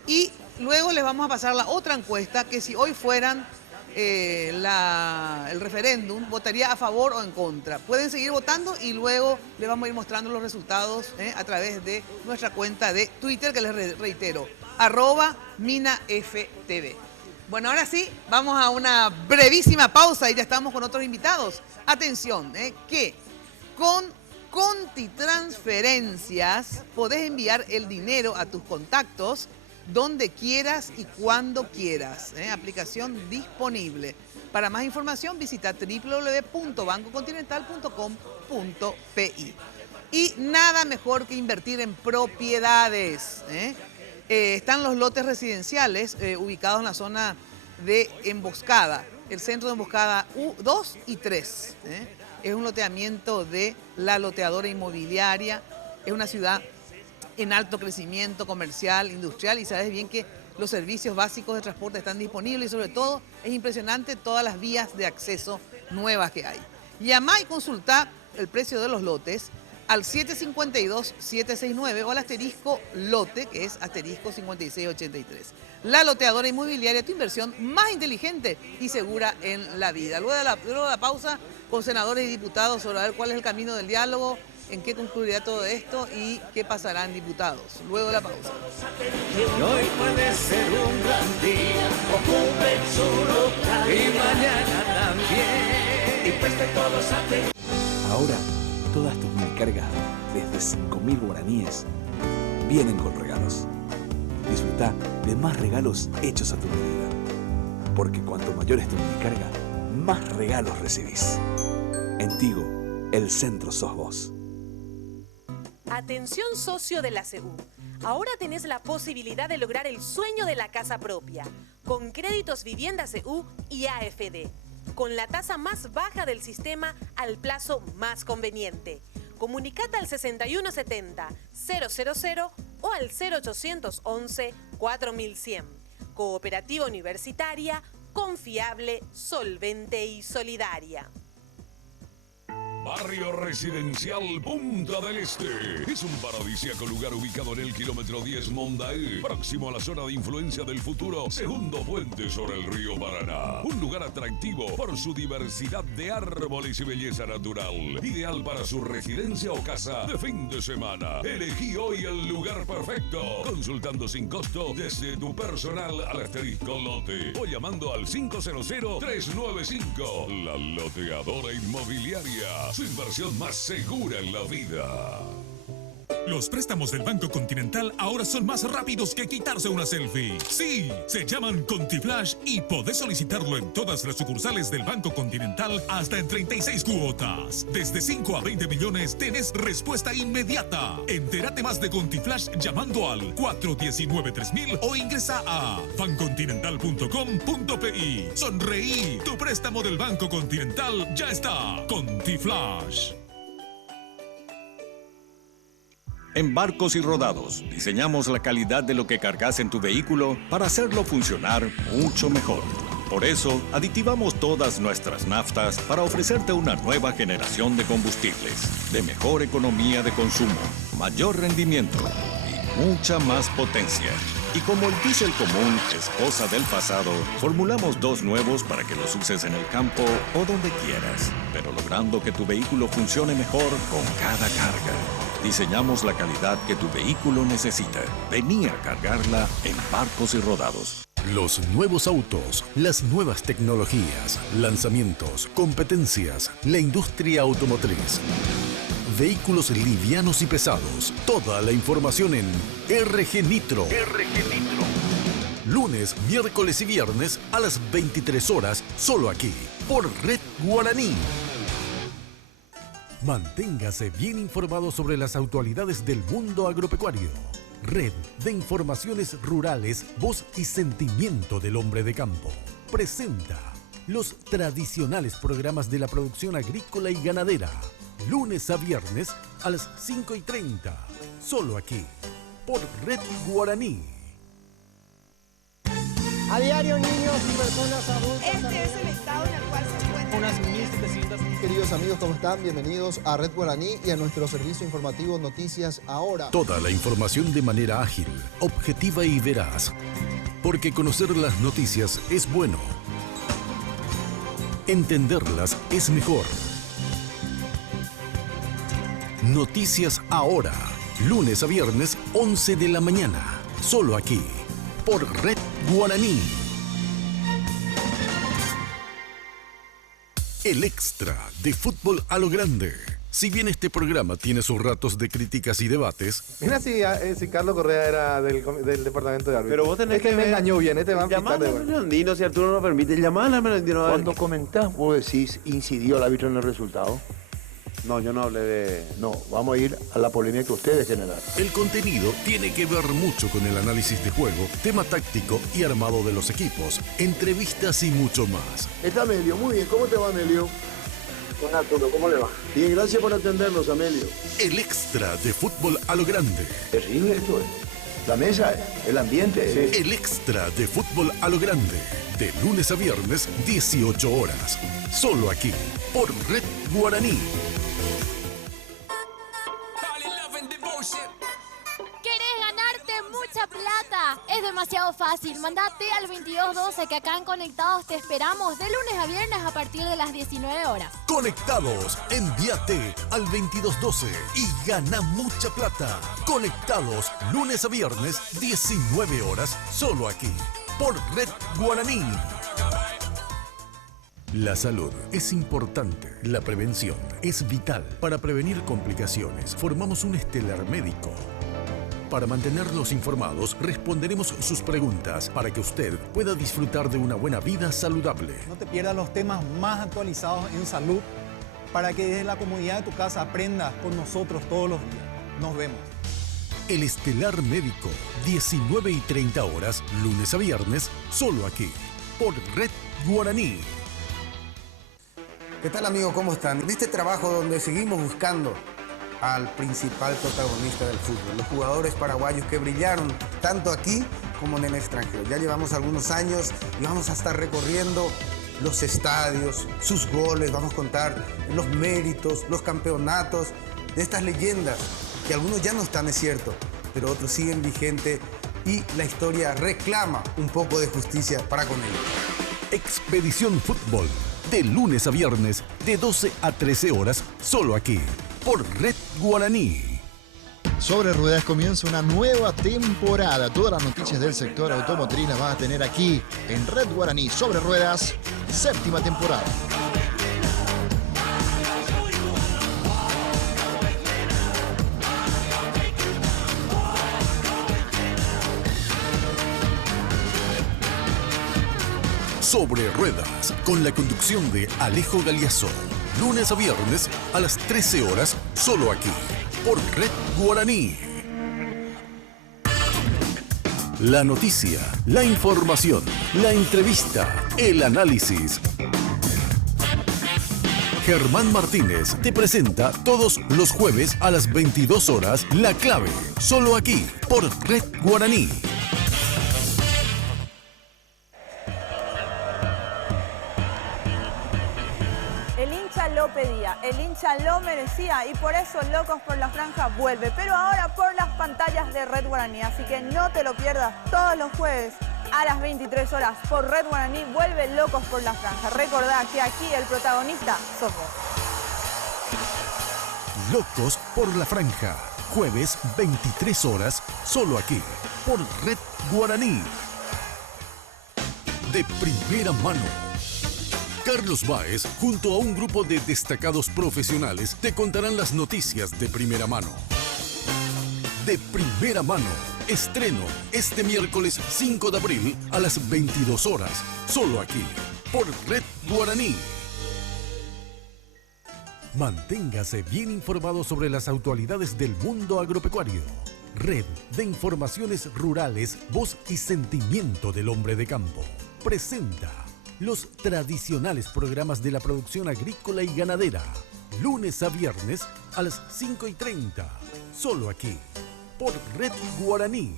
Y luego les vamos a pasar la otra encuesta, que si hoy fueran el referéndum, votaría a favor o en contra. Pueden seguir votando y luego les vamos a ir mostrando los resultados a través de nuestra cuenta de Twitter, que les reitero, @MinaFTV. Bueno, ahora sí, vamos a una brevísima pausa y ya estamos con otros invitados. Atención, que con Conti Transferencias podés enviar el dinero a tus contactos donde quieras y cuando quieras. Aplicación disponible. Para más información visita www.bancocontinental.com.pi. Y nada mejor que invertir en propiedades. Están los lotes residenciales ubicados en la zona de Emboscada, el centro de Emboscada 2 y 3. Es un loteamiento de la loteadora inmobiliaria. Es una ciudad en alto crecimiento comercial, industrial, y sabes bien que los servicios básicos de transporte están disponibles y sobre todo es impresionante todas las vías de acceso nuevas que hay. Llama y consulta el precio de los lotes al 752-769 o al asterisco lote, que es asterisco 5683. La loteadora inmobiliaria, tu inversión más inteligente y segura en la vida. Luego de la pausa, con senadores y diputados sobre a ver cuál es el camino del diálogo, en qué concluirá todo esto y qué pasará en diputados. Luego de la pausa. Hoy puede ser un gran día, ocupen su lugar y mañana también. Y preste todos atención. Ahora, todas tus minicargas, desde 5.000 guaraníes, vienen con regalos. Disfruta de más regalos hechos a tu medida. Porque cuanto mayor es tu minicarga, más regalos recibís. En Tigo, el centro sos vos. Atención socio de la CU. Ahora tenés la posibilidad de lograr el sueño de la casa propia, con créditos Vivienda CU y AFD, con la tasa más baja del sistema al plazo más conveniente. Comunicate al 6170-000 o al 0811-4100. Cooperativa Universitaria, confiable, solvente y solidaria. Barrio Residencial Punta del Este. Es un paradisíaco lugar ubicado en el kilómetro 10 Mondaé, próximo a la zona de influencia del futuro segundo puente sobre el río Paraná. Un lugar atractivo por su diversidad de árboles y belleza natural. Ideal para su residencia o casa de fin de semana. Elegí hoy el lugar perfecto. Consultando sin costo desde tu personal al asterisco lote o llamando al 500-395. La loteadora inmobiliaria. Su inversión más segura en la vida. Los préstamos del Banco Continental ahora son más rápidos que quitarse una selfie. Sí, se llaman ContiFlash y podés solicitarlo en todas las sucursales del Banco Continental hasta en 36 cuotas. Desde 5 a 20 millones tenés respuesta inmediata. Entérate más de ContiFlash llamando al 419-3000 o ingresa a bancontinental.com.pi. Sonreí, tu préstamo del Banco Continental ya está. ContiFlash. En Barcos y Rodados, diseñamos la calidad de lo que cargas en tu vehículo para hacerlo funcionar mucho mejor. Por eso, aditivamos todas nuestras naftas para ofrecerte una nueva generación de combustibles, de mejor economía de consumo, mayor rendimiento y mucha más potencia. Y como el diésel común es cosa del pasado, formulamos dos nuevos para que los uses en el campo o donde quieras, pero logrando que tu vehículo funcione mejor con cada carga. Diseñamos la calidad que tu vehículo necesita. Vení a cargarla en Barcos y Rodados. Los nuevos autos, las nuevas tecnologías, lanzamientos, competencias, la industria automotriz. Vehículos livianos y pesados. Toda la información en RG Nitro. Lunes, miércoles y viernes a las 23 horas, solo aquí, por Red Guaraní. Manténgase bien informado sobre las actualidades del mundo agropecuario. Red de Informaciones Rurales, voz y sentimiento del hombre de campo. Presenta los tradicionales programas de la producción agrícola y ganadera. Lunes a viernes a las 5:30. Solo aquí, por Red Guaraní. A diario, niños y personas adultas. Este es el estado en el cual se encuentra. Unas 1.700. Queridos amigos, ¿cómo están? Bienvenidos a Red Guaraní y a nuestro servicio informativo Noticias Ahora. Toda la información de manera ágil, objetiva y veraz. Porque conocer las noticias es bueno. Entenderlas es mejor. Noticias Ahora, lunes a viernes, 11 de la mañana. Solo aquí, por Red Guaraní. El extra de Fútbol a lo Grande. Si bien este programa tiene sus ratos de críticas y debates... Mira si Carlos Correa era del departamento de árbitros. Pero vos tenés que me engañó bien, este va a llamar al Melondino, si Arturo no permite, llamar al Melondino. Cuando comentás, vos decís, ¿incidió el árbitro en el resultado? No, yo no hablé de... No, vamos a ir a la polémica que ustedes generaron. El contenido tiene que ver mucho con el análisis de juego, tema táctico y armado de los equipos, entrevistas y mucho más. Está Amelio, muy bien. ¿Cómo te va, Amelio? Don Arturo, ¿cómo le va? Bien, gracias por atendernos, Amelio. El extra de Fútbol a lo Grande. Terrible esto es. La mesa, el ambiente. Sí. El extra de Fútbol a lo Grande. De lunes a viernes, 18 horas. Solo aquí, por Red Guaraní. ¿Querés ganarte mucha plata? Es demasiado fácil. Mandate al 2212 que acá en Conectados te esperamos de lunes a viernes a partir de las 19 horas. Conectados, envíate al 2212 y gana mucha plata. Conectados, lunes a viernes, 19 horas, solo aquí, por Red Guaraní. La salud es importante. La prevención es vital. Para prevenir complicaciones, formamos un estelar médico. Para mantenerlos informados, responderemos sus preguntas para que usted pueda disfrutar de una buena vida saludable. No te pierdas los temas más actualizados en salud para que desde la comodidad de tu casa aprendas con nosotros todos los días. Nos vemos. El Estelar Médico, 19 y 30 horas, lunes a viernes, solo aquí, por Red Guaraní. ¿Qué tal, amigos? ¿Cómo están? En este trabajo donde seguimos buscando al principal protagonista del fútbol, los jugadores paraguayos que brillaron tanto aquí como en el extranjero. Ya llevamos algunos años y vamos a estar recorriendo los estadios, sus goles, vamos a contar los méritos, los campeonatos de estas leyendas, que algunos ya no están, es cierto, pero otros siguen vigentes y la historia reclama un poco de justicia para con ellos. Expedición Fútbol, de lunes a viernes, de 12 a 13 horas, solo aquí, por Red Guaraní. Sobre Ruedas comienza una nueva temporada. Todas las noticias del sector automotriz las vas a tener aquí en Red Guaraní. Sobre Ruedas, séptima temporada. Sobre Ruedas, con la conducción de Alejo Galiazo. Lunes a viernes a las 13 horas, solo aquí, por Red Guaraní. La noticia, la información, la entrevista, el análisis. Germán Martínez te presenta todos los jueves a las 22 horas La Clave, solo aquí, por Red Guaraní. Lo pedía, el hincha lo merecía y por eso Locos por la Franja vuelve, pero ahora por las pantallas de Red Guaraní, así que no te lo pierdas todos los jueves a las 23 horas por Red Guaraní vuelve Locos por la Franja. Recordá que aquí el protagonista sos vos. Locos por la Franja, jueves 23 horas, solo aquí, por Red Guaraní. De primera mano. Carlos Báez, junto a un grupo de destacados profesionales, te contarán las noticias de primera mano. De primera mano, estreno este miércoles 5 de abril a las 22 horas, solo aquí, por Red Guaraní. Manténgase bien informado sobre las actualidades del mundo agropecuario. Red de Informaciones Rurales, voz y sentimiento del hombre de campo. Presenta los tradicionales programas de la producción agrícola y ganadera, lunes a viernes a las 5:30, solo aquí, por Red Guaraní.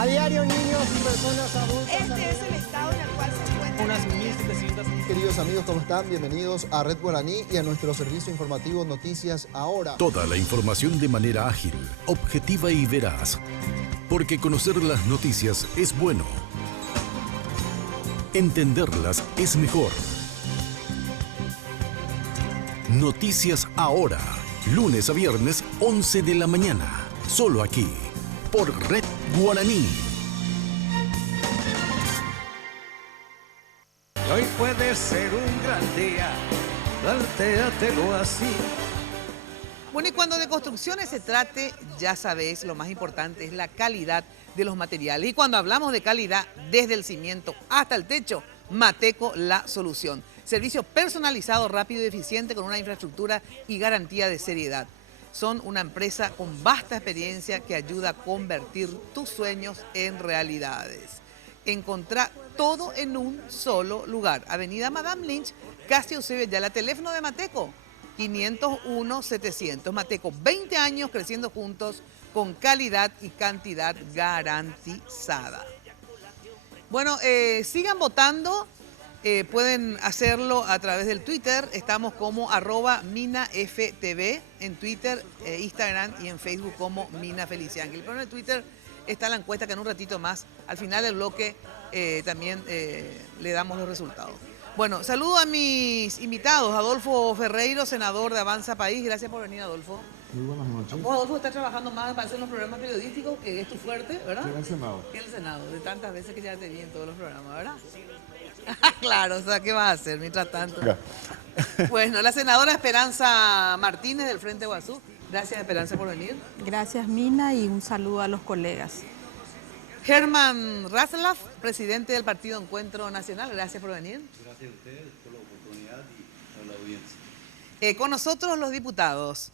A diario, niños y personas adultas. Este es el estado en el cual se encuentra. Unas 1.700. Queridos amigos, ¿cómo están? Bienvenidos a Red Guaraní y a nuestro servicio informativo Noticias Ahora. Toda la información de manera ágil, objetiva y veraz. Porque conocer las noticias es bueno. Entenderlas es mejor. Noticias Ahora. Lunes a viernes, 11 de la mañana. Solo aquí, por Red Guaraní. Hoy puede ser un gran día, plantéatelo así. Bueno, y cuando de construcciones se trate, ya sabes, lo más importante es la calidad de los materiales. Y cuando hablamos de calidad, desde el cimiento hasta el techo, Mateco la solución. Servicio personalizado, rápido y eficiente con una infraestructura y garantía de seriedad. Son una empresa con vasta experiencia que ayuda a convertir tus sueños en realidades. Encontrá todo en un solo lugar. Avenida Madame Lynch, casi Eusebio Ayala. Teléfono de Mateco, 501-700. Mateco, 20 años creciendo juntos con calidad y cantidad garantizada. Bueno, sigan votando. Pueden hacerlo a través del Twitter. Estamos como @MinaFTV en Twitter, Instagram y en Facebook como Mina Feliciángel. Pero en el Twitter está la encuesta que en un ratito más, al final del bloque, también le damos los resultados. Bueno, saludo a mis invitados. Adolfo Ferreiro, senador de Avanza País. Gracias por venir, Adolfo. Muy buenas noches. Vos, Adolfo, estás trabajando más para hacer los programas periodísticos, que es tu fuerte, ¿verdad? En el Senado. En el Senado, de tantas veces que ya te vi en todos los programas, ¿verdad? Claro, o sea, ¿qué vas a hacer mientras tanto? Bueno, la senadora Esperanza Martínez del Frente Guazú. Gracias, Esperanza, por venir. Gracias, Mina, y un saludo a los colegas. Germán Raslaf, presidente del Partido Encuentro Nacional. Gracias por venir. Gracias a ustedes por la oportunidad y a la audiencia. Con nosotros los diputados.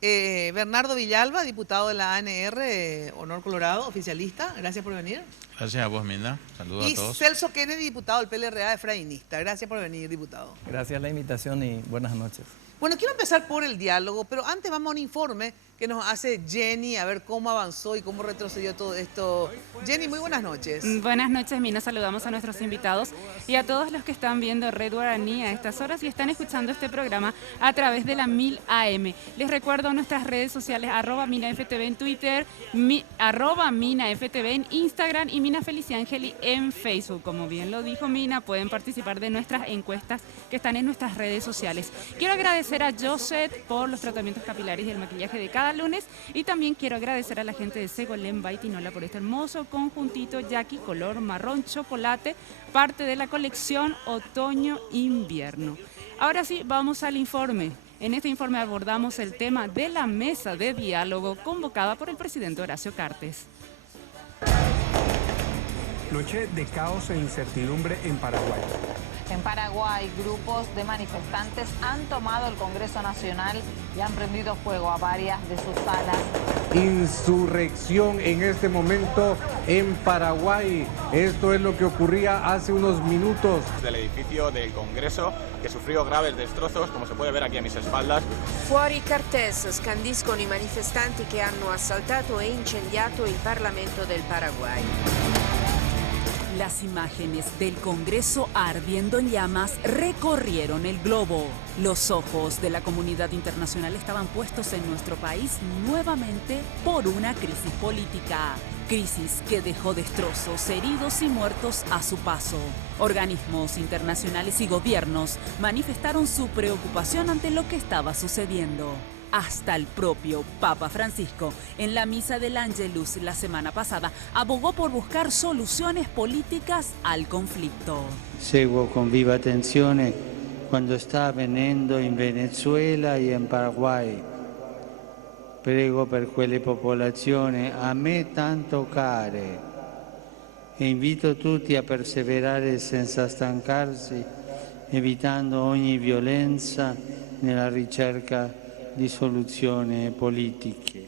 Bernardo Villalba, diputado de la ANR, Honor Colorado, oficialista. Gracias por venir. Gracias a vos, Mina. Saludos a todos. Y Celso Kennedy, diputado del PLRA efraínista. Gracias por venir, diputado. Gracias a la invitación y buenas noches. Bueno, quiero empezar por el diálogo, pero antes vamos a un informe que nos hace Jenny, a ver cómo avanzó y cómo retrocedió todo esto. Jenny, muy buenas noches. Buenas noches, Mina. Saludamos a nuestros invitados y a todos los que están viendo Red Guaraní a estas horas y están escuchando este programa a través de la 1000 AM. Les recuerdo nuestras redes sociales, @MinaFTV en Twitter, @MinaFTV en Instagram y Mina Feliciángeli en Facebook. Como bien lo dijo Mina, pueden participar de nuestras encuestas que están en nuestras redes sociales. Quiero agradecer a Josette por los tratamientos capilares y el maquillaje de cada lunes y también quiero agradecer a la gente de Segolén Baitinola por este hermoso conjuntito Jackie color marrón chocolate, parte de la colección otoño-invierno. Ahora sí, vamos al informe. En este informe abordamos el tema de la mesa de diálogo convocada por el presidente Horacio Cartes. Noche de caos e incertidumbre en Paraguay. En Paraguay, grupos de manifestantes han tomado el Congreso Nacional y han prendido fuego a varias de sus salas. Insurrección en este momento en Paraguay. Esto es lo que ocurría hace unos minutos. Del edificio del Congreso, che sufrió graves destrozos, come si può vedere aquí a mis espaldas. Fuori Cartes scandiscono i manifestanti che hanno assaltato e incendiato il Parlamento del Paraguay. Las imágenes del Congreso ardiendo en llamas recorrieron el globo. Los ojos de la comunidad internacional estaban puestos en nuestro país nuevamente por una crisis política. Crisis que dejó destrozos, heridos y muertos a su paso. Organismos internacionales y gobiernos manifestaron su preocupación ante lo que estaba sucediendo. Hasta el propio Papa Francisco, en la misa del Angelus la semana pasada, abogó por buscar soluciones políticas al conflicto. Seguo con viva attenzione quanto sta avvenendo in Venezuela e in Paraguay. Prego per quelle popolazioni a me tanto care e invito tutti a perseverare senza stancarsi, evitando ogni violenza nella ricerca di soluzioni politiche.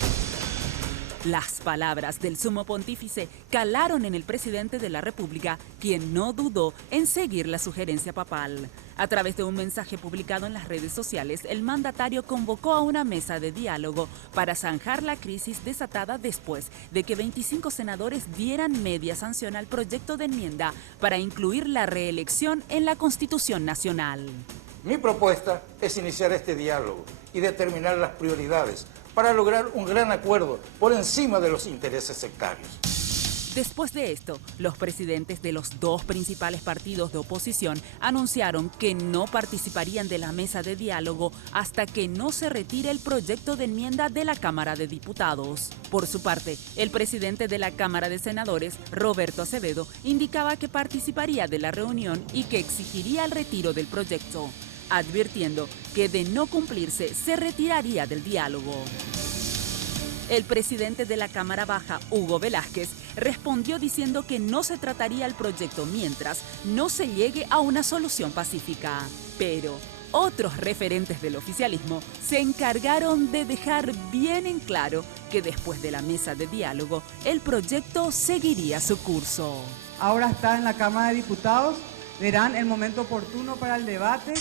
Las palabras del sumo pontífice calaron en el presidente de la República, quien no dudó en seguir la sugerencia papal. A través de un mensaje publicado en las redes sociales, el mandatario convocó a una mesa de diálogo para zanjar la crisis desatada después de que 25 senadores dieran media sanción al proyecto de enmienda para incluir la reelección en la Constitución Nacional. Mi propuesta es iniciar este diálogo y determinar las prioridades para lograr un gran acuerdo por encima de los intereses sectarios. Después de esto, los presidentes de los dos principales partidos de oposición anunciaron que no participarían de la mesa de diálogo hasta que no se retire el proyecto de enmienda de la Cámara de Diputados. Por su parte, el presidente de la Cámara de Senadores, Roberto Acevedo, indicaba que participaría de la reunión y que exigiría el retiro del proyecto, advirtiendo que de no cumplirse se retiraría del diálogo. El presidente de la Cámara Baja, Hugo Velázquez, respondió diciendo que no se trataría el proyecto mientras no se llegue a una solución pacífica. Pero otros referentes del oficialismo se encargaron de dejar bien en claro que después de la mesa de diálogo, el proyecto seguiría su curso. Ahora está en la Cámara de Diputados, verán el momento oportuno para el debate.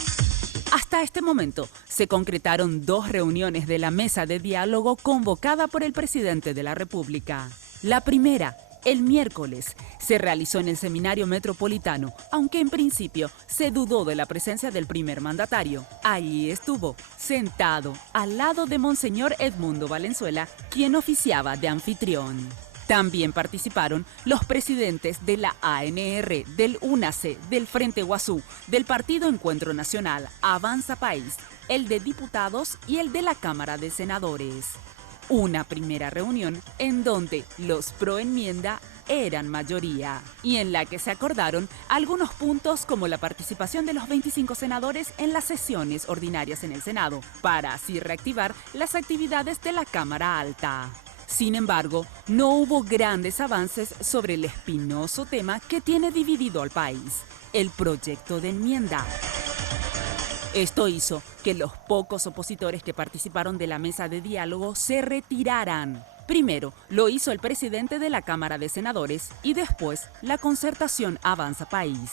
Hasta este momento se concretaron 2 reuniones de la mesa de diálogo convocada por el presidente de la República. La primera, el miércoles, se realizó en el Seminario Metropolitano, aunque en principio se dudó de la presencia del primer mandatario. Allí estuvo, sentado al lado de Monseñor Edmundo Valenzuela, quien oficiaba de anfitrión. También participaron los presidentes de la ANR, del UNACE, del Frente Guazú, del Partido Encuentro Nacional, Avanza País, el de Diputados y el de la Cámara de Senadores. Una primera reunión en donde los pro enmienda eran mayoría y en la que se acordaron algunos puntos como la participación de los 25 senadores en las sesiones ordinarias en el Senado, para así reactivar las actividades de la Cámara Alta. Sin embargo, no hubo grandes avances sobre el espinoso tema que tiene dividido al país, el proyecto de enmienda. Esto hizo que los pocos opositores que participaron de la mesa de diálogo se retiraran. Primero lo hizo el presidente de la Cámara de Senadores y después la concertación Avanza País.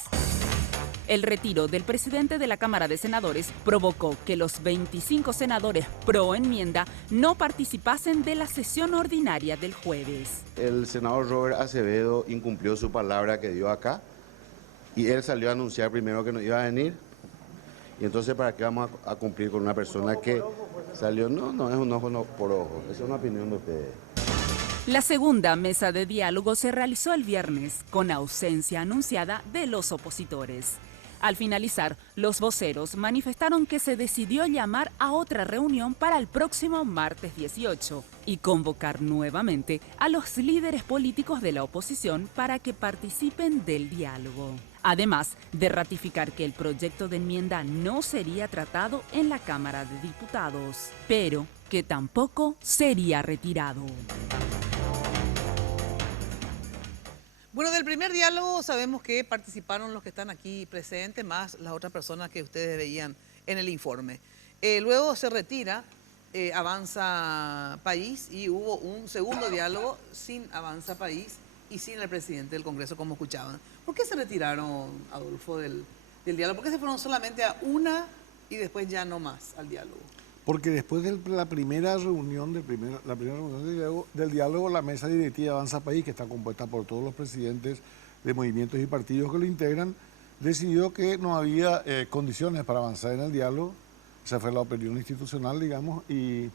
El retiro del presidente de la Cámara de Senadores provocó que los 25 senadores pro enmienda no participasen de la sesión ordinaria del jueves. El senador Robert Acevedo incumplió su palabra que dio acá y él salió a anunciar primero que no iba a venir. Y entonces, ¿para qué vamos a cumplir con una persona que salió? No es un ojo no por ojo, esa es una opinión de ustedes. La segunda mesa de diálogo se realizó el viernes con ausencia anunciada de los opositores. Al finalizar, los voceros manifestaron que se decidió llamar a otra reunión para el próximo martes 18 y convocar nuevamente a los líderes políticos de la oposición para que participen del diálogo. Además de ratificar que el proyecto de enmienda no sería tratado en la Cámara de Diputados, pero que tampoco sería retirado. Bueno, del primer diálogo sabemos que participaron los que están aquí presentes, más las otras personas que ustedes veían en el informe. Luego se retira Avanza País y hubo un segundo diálogo sin Avanza País y sin el presidente del Congreso, como escuchaban. ¿Por qué se retiraron, Adolfo, del diálogo? ¿Por qué se fueron solamente a una y después ya no más al diálogo? Porque después de la primera reunión del diálogo, la mesa directiva Avanza País, que está compuesta por todos los presidentes de movimientos y partidos que lo integran, decidió que no había condiciones para avanzar en el diálogo. Esa fue la opinión institucional, digamos, y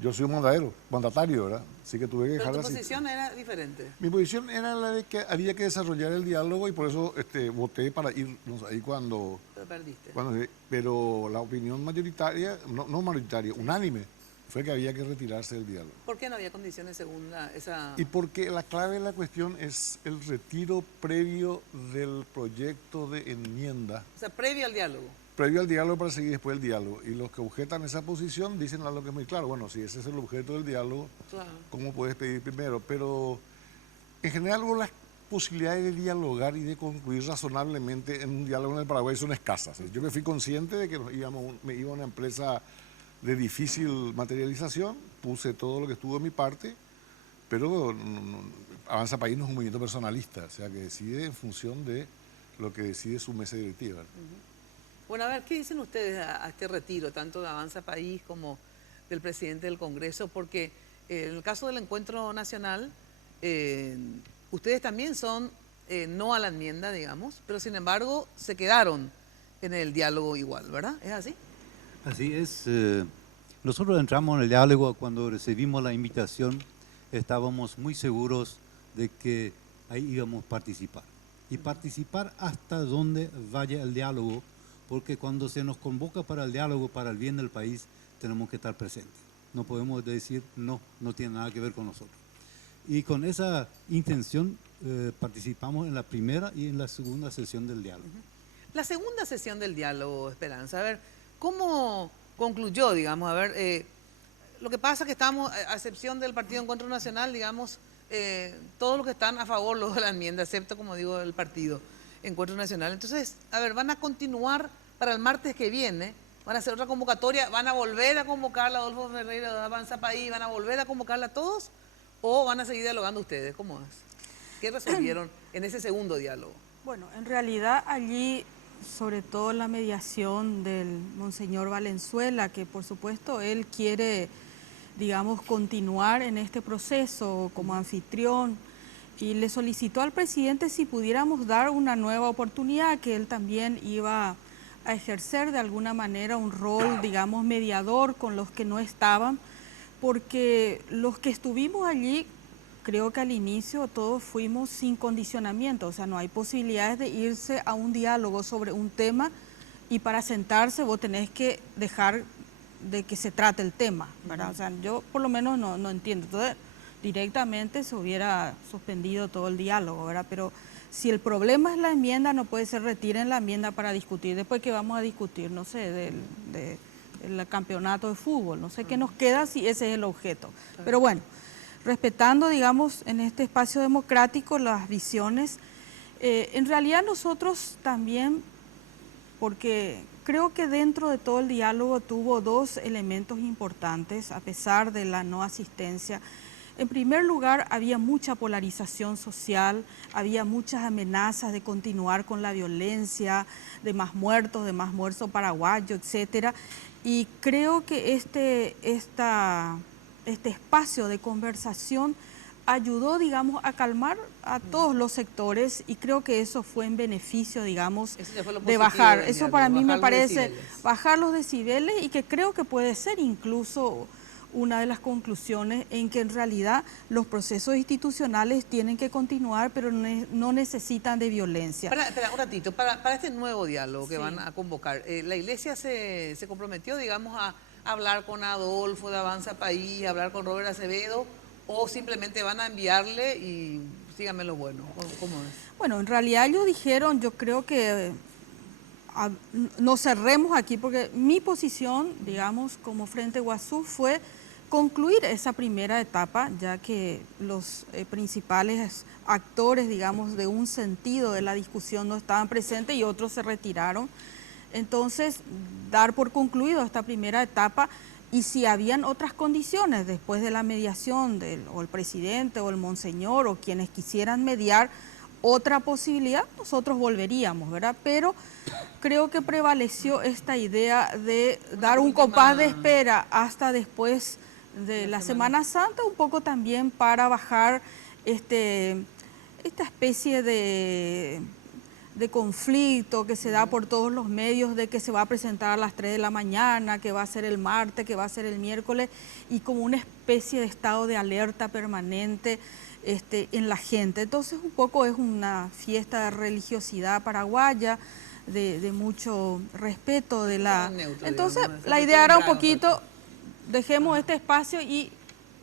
yo soy un mandatario, ¿verdad? Así que tuve que dejar ¿Pero tu posición era diferente? Mi posición era la de que había que desarrollar el diálogo y por eso voté para irnos ahí cuando... Pero perdiste. Pero la opinión mayoritaria, no mayoritaria, unánime, fue que había que retirarse del diálogo. ¿Por qué no había condiciones según esa...? Y porque la clave de la cuestión es el retiro previo del proyecto de enmienda. O sea, previo al diálogo. Previo al diálogo para seguir después el diálogo. Y los que objetan esa posición dicen algo que es muy claro. Bueno, si ese es el objeto del diálogo, claro, ¿cómo puedes pedir primero? Pero en general las posibilidades de dialogar y de concluir razonablemente en un diálogo en el Paraguay son escasas. Yo me fui consciente de que me iba a una empresa de difícil materialización, puse todo lo que estuvo de mi parte pero Avanza País no es un movimiento personalista, o sea, que decide en función de lo que decide su mesa directiva. Bueno, a ver, ¿qué dicen ustedes a este retiro, tanto de Avanza País como del presidente del Congreso? Porque en el caso del Encuentro Nacional, ustedes también son no a la enmienda, digamos, pero sin embargo se quedaron en el diálogo igual, ¿verdad? ¿Es así? Así es. Nosotros entramos en el diálogo cuando recibimos la invitación, estábamos muy seguros de que ahí íbamos a participar. Y participar hasta donde vaya el diálogo, porque cuando se nos convoca para el diálogo, para el bien del país, tenemos que estar presentes. No podemos decir, no tiene nada que ver con nosotros. Y con esa intención participamos en la primera y en la segunda sesión del diálogo. La segunda sesión del diálogo, Esperanza, a ver, ¿cómo concluyó, digamos? A ver, lo que pasa es que estamos, a excepción del Partido Encuentro Nacional, digamos, todos los que están a favor de la enmienda, excepto, como digo, el Partido Encuentro Nacional. Entonces, a ver, ¿van a continuar para el martes que viene? ¿Van a hacer otra convocatoria? ¿Van a volver a convocar a Adolfo Ferreira de Avanza País? ¿Van a volver a convocarla a todos? ¿O van a seguir dialogando ustedes? ¿Cómo es? ¿Qué resolvieron en ese segundo diálogo? Bueno, en realidad allí, sobre todo la mediación del Monseñor Valenzuela, que por supuesto él quiere, digamos, continuar en este proceso como anfitrión, y le solicitó al presidente si pudiéramos dar una nueva oportunidad, que él también iba a ejercer de alguna manera un rol, digamos, mediador con los que no estaban, porque los que estuvimos allí, creo que al inicio todos fuimos sin condicionamiento, o sea, no hay posibilidades de irse a un diálogo sobre un tema y para sentarse vos tenés que dejar de que se trate el tema, ¿verdad? O sea, yo por lo menos no entiendo. Entonces, directamente se hubiera suspendido todo el diálogo, ¿verdad? Pero si el problema es la enmienda, no puede ser retiren la enmienda para discutir. Después, ¿qué vamos a discutir? No sé, del campeonato de fútbol, no sé qué nos queda si ese es el objeto. Pero bueno, respetando, digamos, en este espacio democrático las visiones, en realidad nosotros también, porque creo que dentro de todo el diálogo tuvo dos elementos importantes, a pesar de la no asistencia. En primer lugar, había mucha polarización social, había muchas amenazas de continuar con la violencia, de más muertos paraguayos, etcétera. Y creo que este espacio de conversación ayudó, digamos, a calmar a todos los sectores, y creo que eso fue en beneficio, digamos, de bajar. Eso para mí me parece bajar los decibeles, y que creo que puede ser incluso una de las conclusiones en que en realidad los procesos institucionales tienen que continuar, pero no necesitan de violencia. Espera un ratito, para este nuevo diálogo que van a convocar, la Iglesia se comprometió, digamos, a hablar con Adolfo de Avanza País, hablar con Robert Acevedo, o simplemente van a enviarle y síganme lo bueno. ¿Cómo es? Bueno, en realidad ellos dijeron, yo creo que nos cerremos aquí, porque mi posición, digamos, como Frente Guazú fue concluir esa primera etapa, ya que los principales actores, digamos, de un sentido de la discusión no estaban presentes y otros se retiraron. Entonces, dar por concluido esta primera etapa, y si habían otras condiciones después de la mediación o el presidente o el monseñor o quienes quisieran mediar, otra posibilidad, nosotros volveríamos, ¿verdad? Pero creo que prevaleció esta idea de dar un compás de espera hasta después de la Semana Santa, un poco también para bajar esta especie de conflicto que se da por todos los medios, de que se va a presentar a las 3 de la mañana, que va a ser el martes, que va a ser el miércoles, y como una especie de estado de alerta permanente en la gente. Entonces un poco es una fiesta de religiosidad paraguaya, de mucho respeto de la... Entonces la idea era un poquito, dejemos este espacio y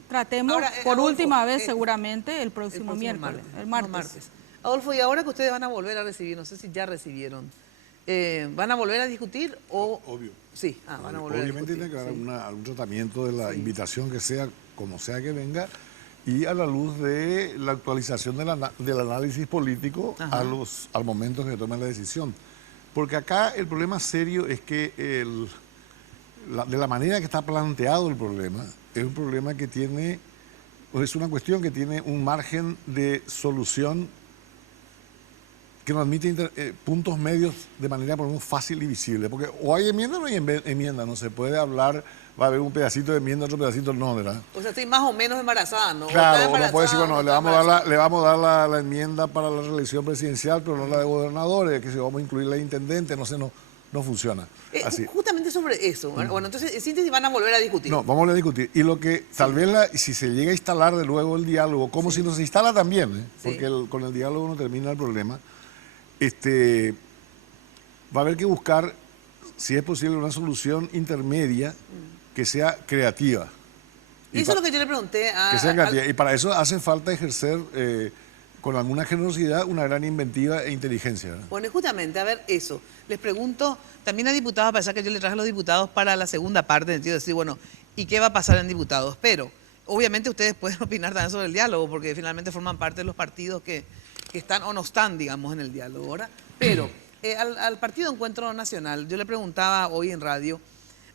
tratemos por última vez seguramente el próximo miércoles, el martes. Adolfo, y ahora que ustedes van a volver a recibir, no sé si ya recibieron, ¿van a volver a discutir o...? Obvio. Sí, van a volver obviamente a discutir. tiene que haber algún tratamiento de la invitación, que sea como sea que venga, y a la luz de la actualización del análisis político al momento que se tome la decisión. Porque acá el problema serio es que de la manera que está planteado el problema, es un problema que tiene es una cuestión que tiene un margen de solución que no admite puntos medios de manera por lo menos fácil y visible. Porque o hay enmienda o no hay enmienda, no se puede hablar, va a haber un pedacito de enmienda, otro pedacito no, ¿verdad? O sea, estoy más o menos embarazada, ¿no? Claro, uno puede decir, bueno, le vamos a dar la enmienda para la reelección presidencial, pero no la de gobernadores, que si vamos a incluir la de intendente, no sé, no funciona. Así. Justamente sobre eso. Bueno, entonces, en síntesis, van a volver a discutir. No, vamos a volver a discutir. Y lo que tal vez, si se llega a instalar de luego el diálogo, como si no se instala también, porque con el diálogo no termina el problema, va a haber que buscar, si es posible, una solución intermedia que sea creativa. Y eso es lo que yo le pregunté a... Que sea creativa. Y para eso hace falta ejercer con alguna generosidad una gran inventiva e inteligencia, ¿verdad? Bueno, justamente, a ver, eso. Les pregunto también a diputados, a pesar que yo le traje a los diputados para la segunda parte, en el sentido de decir, bueno, ¿y qué va a pasar en diputados? Pero, obviamente, ustedes pueden opinar también sobre el diálogo, porque finalmente forman parte de los partidos que están o no están, digamos, en el diálogo, ¿verdad? Pero al Partido Encuentro Nacional, yo le preguntaba hoy en radio,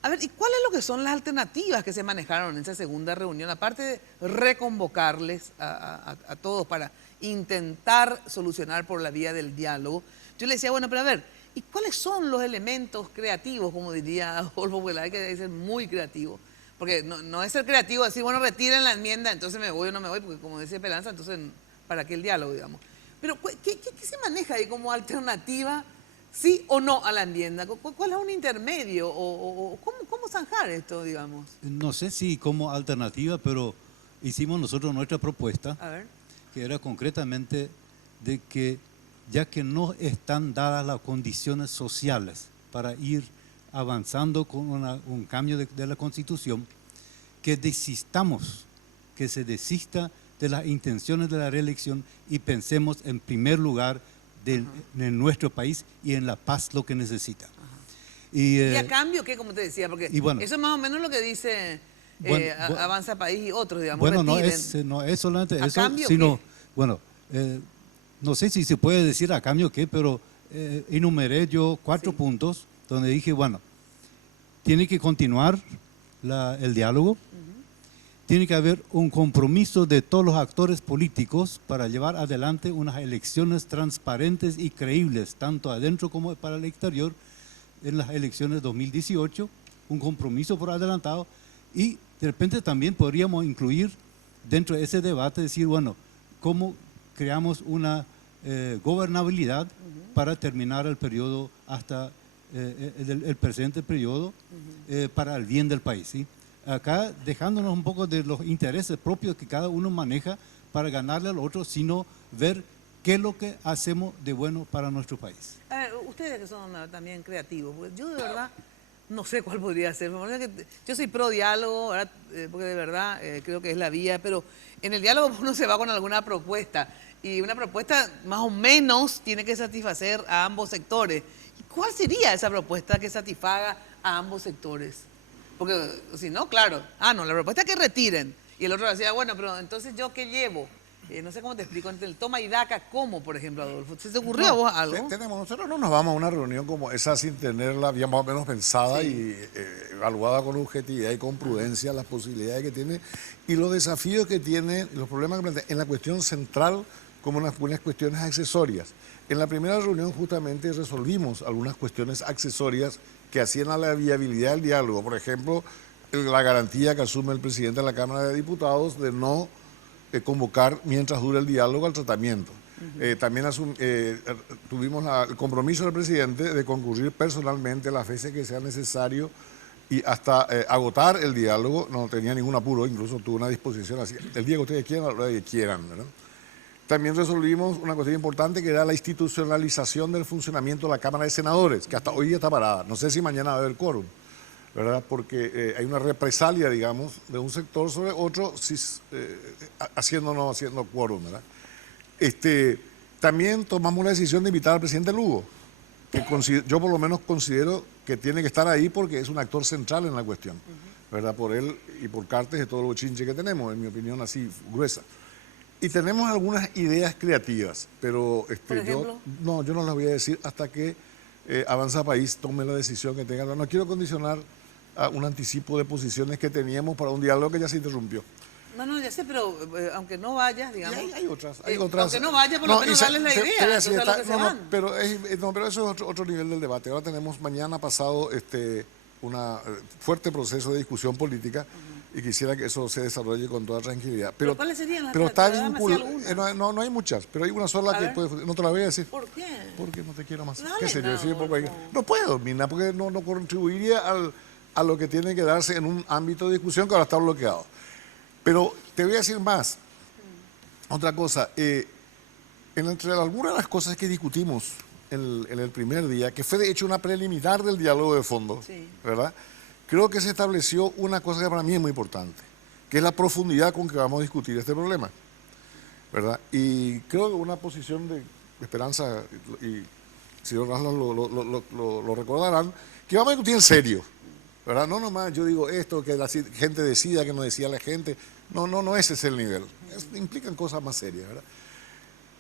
a ver, ¿y cuáles es lo que son las alternativas que se manejaron en esa segunda reunión? Aparte de reconvocarles a todos para intentar solucionar por la vía del diálogo, yo le decía, bueno, pero a ver, ¿y cuáles son los elementos creativos, como diría Adolfo, porque hay que ser muy creativo? Porque no es ser creativo decir, bueno, retiren la enmienda, entonces me voy o no me voy, porque como decía Pelanza, entonces, ¿para qué el diálogo, digamos? Pero, ¿qué se maneja ahí como alternativa, sí o no a la enmienda? ¿Cuál es un intermedio? ¿O cómo zanjar esto, digamos? No sé si como alternativa, pero hicimos nosotros nuestra propuesta, a ver, que era concretamente de que, ya que no están dadas las condiciones sociales para ir avanzando con un cambio de la Constitución, que desistamos, que se desista de las intenciones de la reelección y pensemos en primer lugar en nuestro país y en la paz, lo que necesita. ¿Y a cambio qué, como te decía? Porque bueno, eso es más o menos lo que dice Avanza País y otros, digamos. Bueno, no es solamente eso, sino, bueno, no sé si se puede decir a cambio qué, pero enumeré yo 4 puntos donde dije, bueno, tiene que continuar el diálogo, tiene que haber un compromiso de todos los actores políticos para llevar adelante unas elecciones transparentes y creíbles, tanto adentro como para el exterior, en las elecciones 2018, un compromiso por adelantado, y de repente también podríamos incluir dentro de ese debate, decir, bueno, ¿cómo creamos una gobernabilidad para terminar el periodo hasta el presente periodo para el bien del país, ¿sí? Acá dejándonos un poco de los intereses propios que cada uno maneja para ganarle al otro, sino ver qué es lo que hacemos de bueno para nuestro país. A ver, ustedes que son también creativos, pues yo de verdad no sé cuál podría ser. Yo soy pro diálogo, ¿verdad? Porque de verdad creo que es la vía, pero en el diálogo uno se va con alguna propuesta y una propuesta más o menos tiene que satisfacer a ambos sectores. ¿Y cuál sería esa propuesta que satisfaga a ambos sectores? Porque si no, claro, no, la propuesta es que retiren. Y el otro decía, bueno, pero entonces ¿yo qué llevo? No sé cómo te explico, entre el toma y daca, ¿cómo, por ejemplo, Adolfo? ¿Se te ocurrió a vos algo? Nosotros no nos vamos a una reunión como esa sin tenerla bien más o menos pensada y evaluada con objetividad y con prudencia las posibilidades que tiene y los desafíos que tiene, los problemas que plantea en la cuestión central como unas cuestiones accesorias. En la primera reunión justamente resolvimos algunas cuestiones accesorias que hacían a la viabilidad del diálogo. Por ejemplo, la garantía que asume el presidente de la Cámara de Diputados de no convocar mientras dure el diálogo al tratamiento. También tuvimos el compromiso del presidente de concurrir personalmente las veces que sea necesario y hasta agotar el diálogo. No tenía ningún apuro, incluso tuvo una disposición así, el día que ustedes quieran, a la hora que quieran, ¿verdad? También resolvimos una cuestión importante que era la institucionalización del funcionamiento de la Cámara de Senadores, que hasta hoy día está parada. No sé si mañana va a haber quórum, ¿verdad? Porque hay una represalia, digamos, de un sector sobre otro, haciendo o no haciendo quórum, ¿verdad? También tomamos la decisión de invitar al presidente Lugo, que yo por lo menos considero que tiene que estar ahí porque es un actor central en la cuestión, ¿verdad? Por él y por Cartes de todo el bochinche que tenemos, en mi opinión así gruesa. Y tenemos algunas ideas creativas, pero yo no las voy a decir hasta que Avanza País tome la decisión que tenga. No quiero condicionar a un anticipo de posiciones que teníamos para un diálogo que ya se interrumpió. No, ya sé, pero aunque no vayas, digamos. Hay otras. Aunque no vayas, por lo menos darles la idea. Pero eso es otro nivel del debate. Ahora tenemos mañana pasado un fuerte proceso de discusión política y quisiera que eso se desarrolle con toda tranquilidad. ¿Pero cuáles serían las? Pero está vinculado. No hay muchas, pero hay una sola que no te la voy a decir. ¿Por qué? Porque no te quiero más. Dale, ¿Qué sé yo? No puedo, Mina, porque no contribuiría a lo que tiene que darse en un ámbito de discusión que ahora está bloqueado. Pero te voy a decir más. Otra cosa, entre algunas de las cosas que discutimos en el primer día, que fue de hecho una preliminar del diálogo de fondo, ¿verdad? Creo que se estableció una cosa que para mí es muy importante, que es la profundidad con que vamos a discutir este problema, ¿verdad? Y creo que una posición de esperanza, y señor Raslas lo recordarán, que vamos a discutir en serio, ¿verdad? No nomás yo digo esto, que la gente decida, que no decía la gente. No, ese es el nivel. Implican cosas más serias, ¿verdad?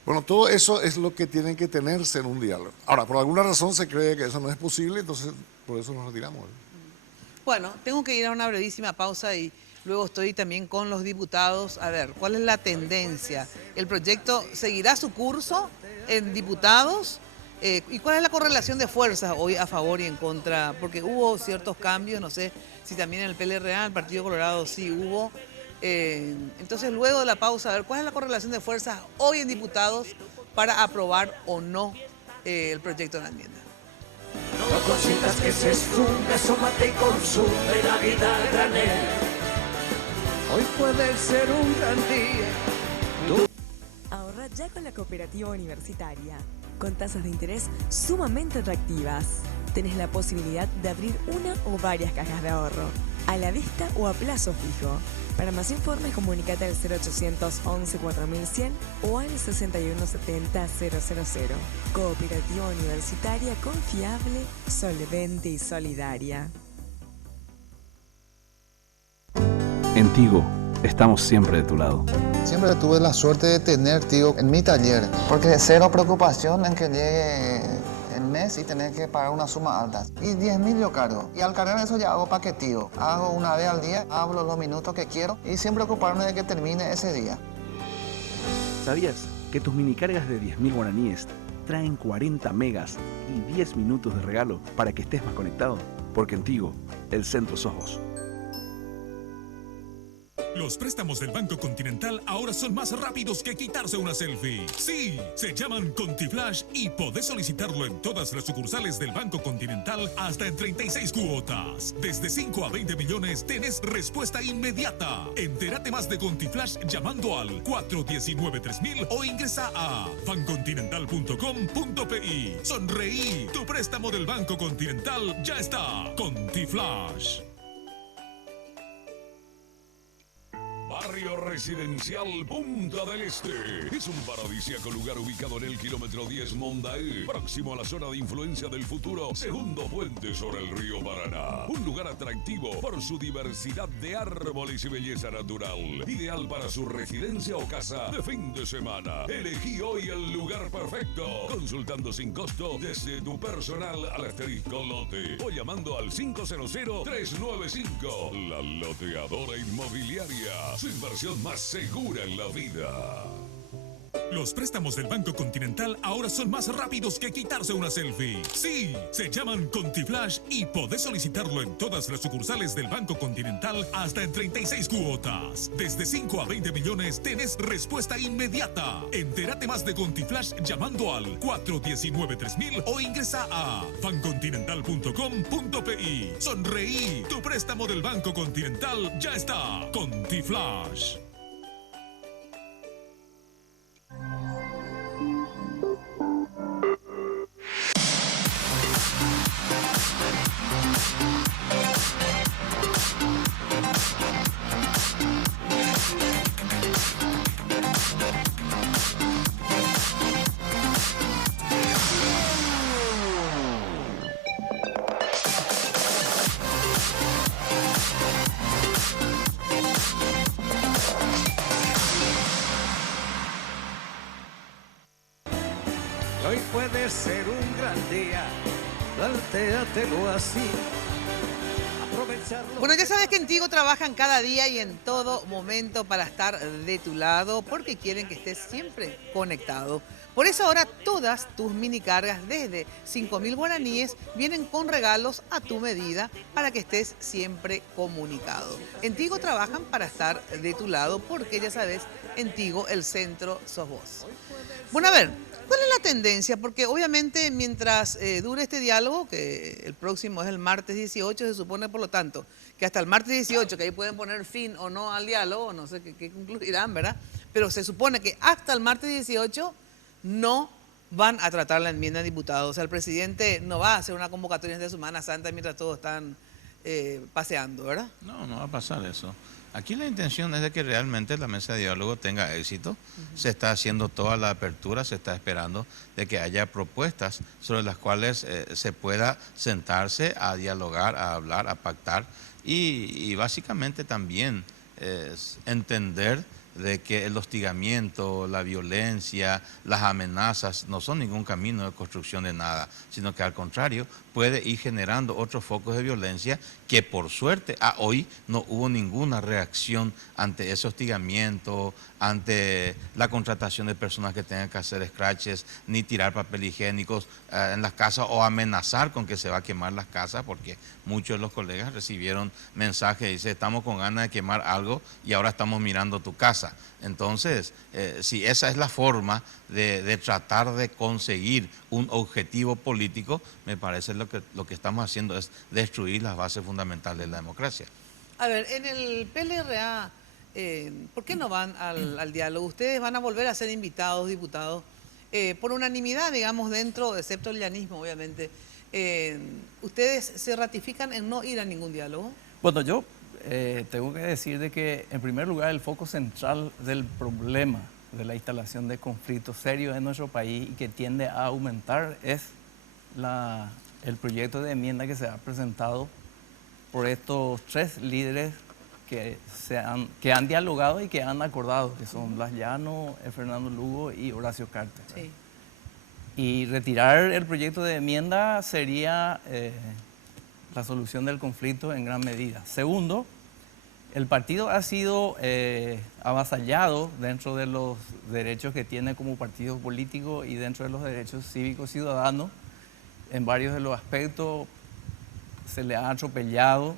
Bueno, todo eso es lo que tiene que tenerse en un diálogo. Ahora, por alguna razón se cree que eso no es posible, entonces por eso nos retiramos. Bueno, tengo que ir a una brevísima pausa y luego estoy también con los diputados. A ver, ¿cuál es la tendencia? ¿El proyecto seguirá su curso en diputados? ¿Y cuál es la correlación de fuerzas hoy a favor y en contra? Porque hubo ciertos cambios, no sé si también en el PLRA, el Partido Colorado sí hubo. Entonces, luego de la pausa, a ver, ¿cuál es la correlación de fuerzas hoy en diputados para aprobar o no el proyecto de la enmienda? No consientas que se esfunde, asómate y consume la vida a granel. Hoy puede ser un gran día. Ahorra ya con la cooperativa universitaria, con tasas de interés sumamente atractivas. Tenés la posibilidad de abrir una o varias cajas de ahorro, a la vista o a plazo fijo. Para más informes, comunícate al 0800 11 4100 o al 6170 000. Cooperativa Universitaria confiable, solvente y solidaria. En Tigo, estamos siempre de tu lado. Siempre tuve la suerte de tener Tigo en mi taller, porque cero preocupación en que llegue el mes y tener que pagar una suma alta. Y 10.000 yo cargo. Y al cargar eso ya hago paqueteo. Hago una vez al día, hablo los minutos que quiero y sin preocuparme de que termine ese día. ¿Sabías que tus minicargas de 10.000 guaraníes traen 40 megas y 10 minutos de regalo para que estés más conectado? Porque en Tigo, el centro sos vos. Los préstamos del Banco Continental ahora son más rápidos que quitarse una selfie. Sí, se llaman ContiFlash y podés solicitarlo en todas las sucursales del Banco Continental hasta en 36 cuotas. Desde 5 a 20 millones tenés respuesta inmediata. Entérate más de ContiFlash llamando al 419-3000 o ingresa a bancontinental.com.pi. Sonreí, tu préstamo del Banco Continental ya está. ContiFlash. Barrio Residencial Punta del Este. Es un paradisíaco lugar ubicado en el kilómetro 10 Mondaé, próximo a la zona de influencia del futuro segundo puente sobre el río Paraná. Un lugar atractivo por su diversidad de árboles y belleza natural. Ideal para su residencia o casa de fin de semana. Elegí hoy el lugar perfecto. Consultando sin costo desde tu personal al asterisco lote o llamando al 500-395. La Loteadora Inmobiliaria. Su inversión más segura en la vida. Los préstamos del Banco Continental ahora son más rápidos que quitarse una selfie. Sí, se llaman ContiFlash y podés solicitarlo en todas las sucursales del Banco Continental hasta en 36 cuotas. Desde 5 a 20 millones tenés respuesta inmediata. Entérate más de ContiFlash llamando al 419-3000 o ingresa a bancontinental.com.pi. Sonreí, tu préstamo del Banco Continental ya está. ContiFlash. Hoy puede ser un gran día, plantéatelo así. Aprovecha Bueno, ya sabes que en Tigo trabajan cada día y en todo momento para estar de tu lado porque quieren que estés siempre conectado. Por eso ahora todas tus mini cargas desde 5.000 guaraníes vienen con regalos a tu medida para que estés siempre comunicado. En Tigo trabajan para estar de tu lado porque ya sabes, en Tigo el centro sos vos. Bueno, a ver, ¿cuál es la tendencia? Porque obviamente mientras dure este diálogo, que el próximo es el martes 18, se supone por lo tanto que hasta el martes 18, que ahí pueden poner fin o no al diálogo, no sé qué concluirán, ¿verdad? Pero se supone que hasta el martes 18 no van a tratar la enmienda de diputados. O sea, el presidente no va a hacer una convocatoria de Semana Santa mientras todos están paseando, ¿verdad? No, no va a pasar eso. Aquí la intención es de que realmente la mesa de diálogo tenga éxito. Se está haciendo toda la apertura, se está esperando de que haya propuestas sobre las cuales se pueda sentarse a dialogar, a hablar, a pactar y básicamente también entender de que el hostigamiento, la violencia, las amenazas no son ningún camino de construcción de nada, sino que al contrario puede ir generando otros focos de violencia que por suerte a hoy no hubo ninguna reacción ante ese hostigamiento, ante la contratación de personas que tengan que hacer scratches, ni tirar papel higiénicos en las casas o amenazar con que se va a quemar las casas, porque muchos de los colegas recibieron mensajes, dice, estamos con ganas de quemar algo y ahora estamos mirando tu casa. Entonces, si esa es la forma de tratar de conseguir un objetivo político, me parece lo que estamos haciendo es destruir las bases fundamentales de la democracia. A ver, en el PLRA, ¿por qué no van al diálogo? Ustedes van a volver a ser invitados, diputados, por unanimidad, digamos, dentro, excepto el llanismo, obviamente. ¿Ustedes se ratifican en no ir a ningún diálogo? Bueno, yo tengo que decir de que, en primer lugar, el foco central del problema de la instalación de conflictos serios en nuestro país y que tiende a aumentar es el proyecto de enmienda que se ha presentado por estos tres líderes que han dialogado y que han acordado, que son Blas Llano, Fernando Lugo y Horacio Cartes. Sí. Y retirar el proyecto de enmienda sería la solución del conflicto en gran medida. Segundo, el partido ha sido avasallado dentro de los derechos que tiene como partido político y dentro de los derechos cívicos ciudadanos. En varios de los aspectos se le ha atropellado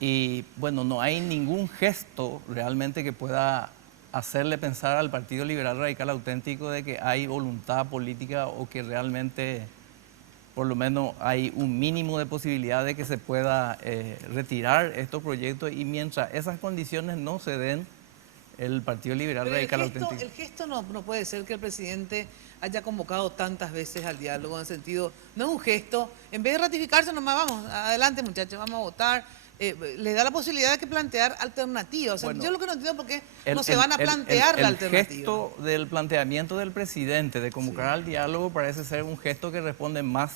y, bueno, no hay ningún gesto realmente que pueda hacerle pensar al Partido Liberal Radical Auténtico de que hay voluntad política o que realmente, por lo menos, hay un mínimo de posibilidad de que se pueda retirar estos proyectos, y mientras esas condiciones no se den, el Partido Liberal Radical Auténtico... El gesto no puede ser que el presidente haya convocado tantas veces al diálogo, en el sentido, no es un gesto, en vez de ratificarse nomás, vamos, adelante muchachos, vamos a votar, les da la posibilidad de que plantear alternativas. O sea, bueno, yo lo que no entiendo por qué no se van a plantear la alternativa. El gesto del planteamiento del presidente de convocar al diálogo parece ser un gesto que responde más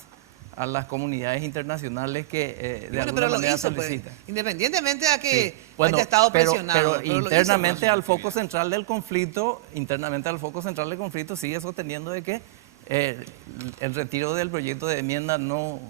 a las comunidades internacionales que de alguna manera solicitan. Pues, independientemente de que haya estado presionado. Pero internamente al foco central del conflicto, sigue sosteniendo de que el retiro del proyecto de enmienda no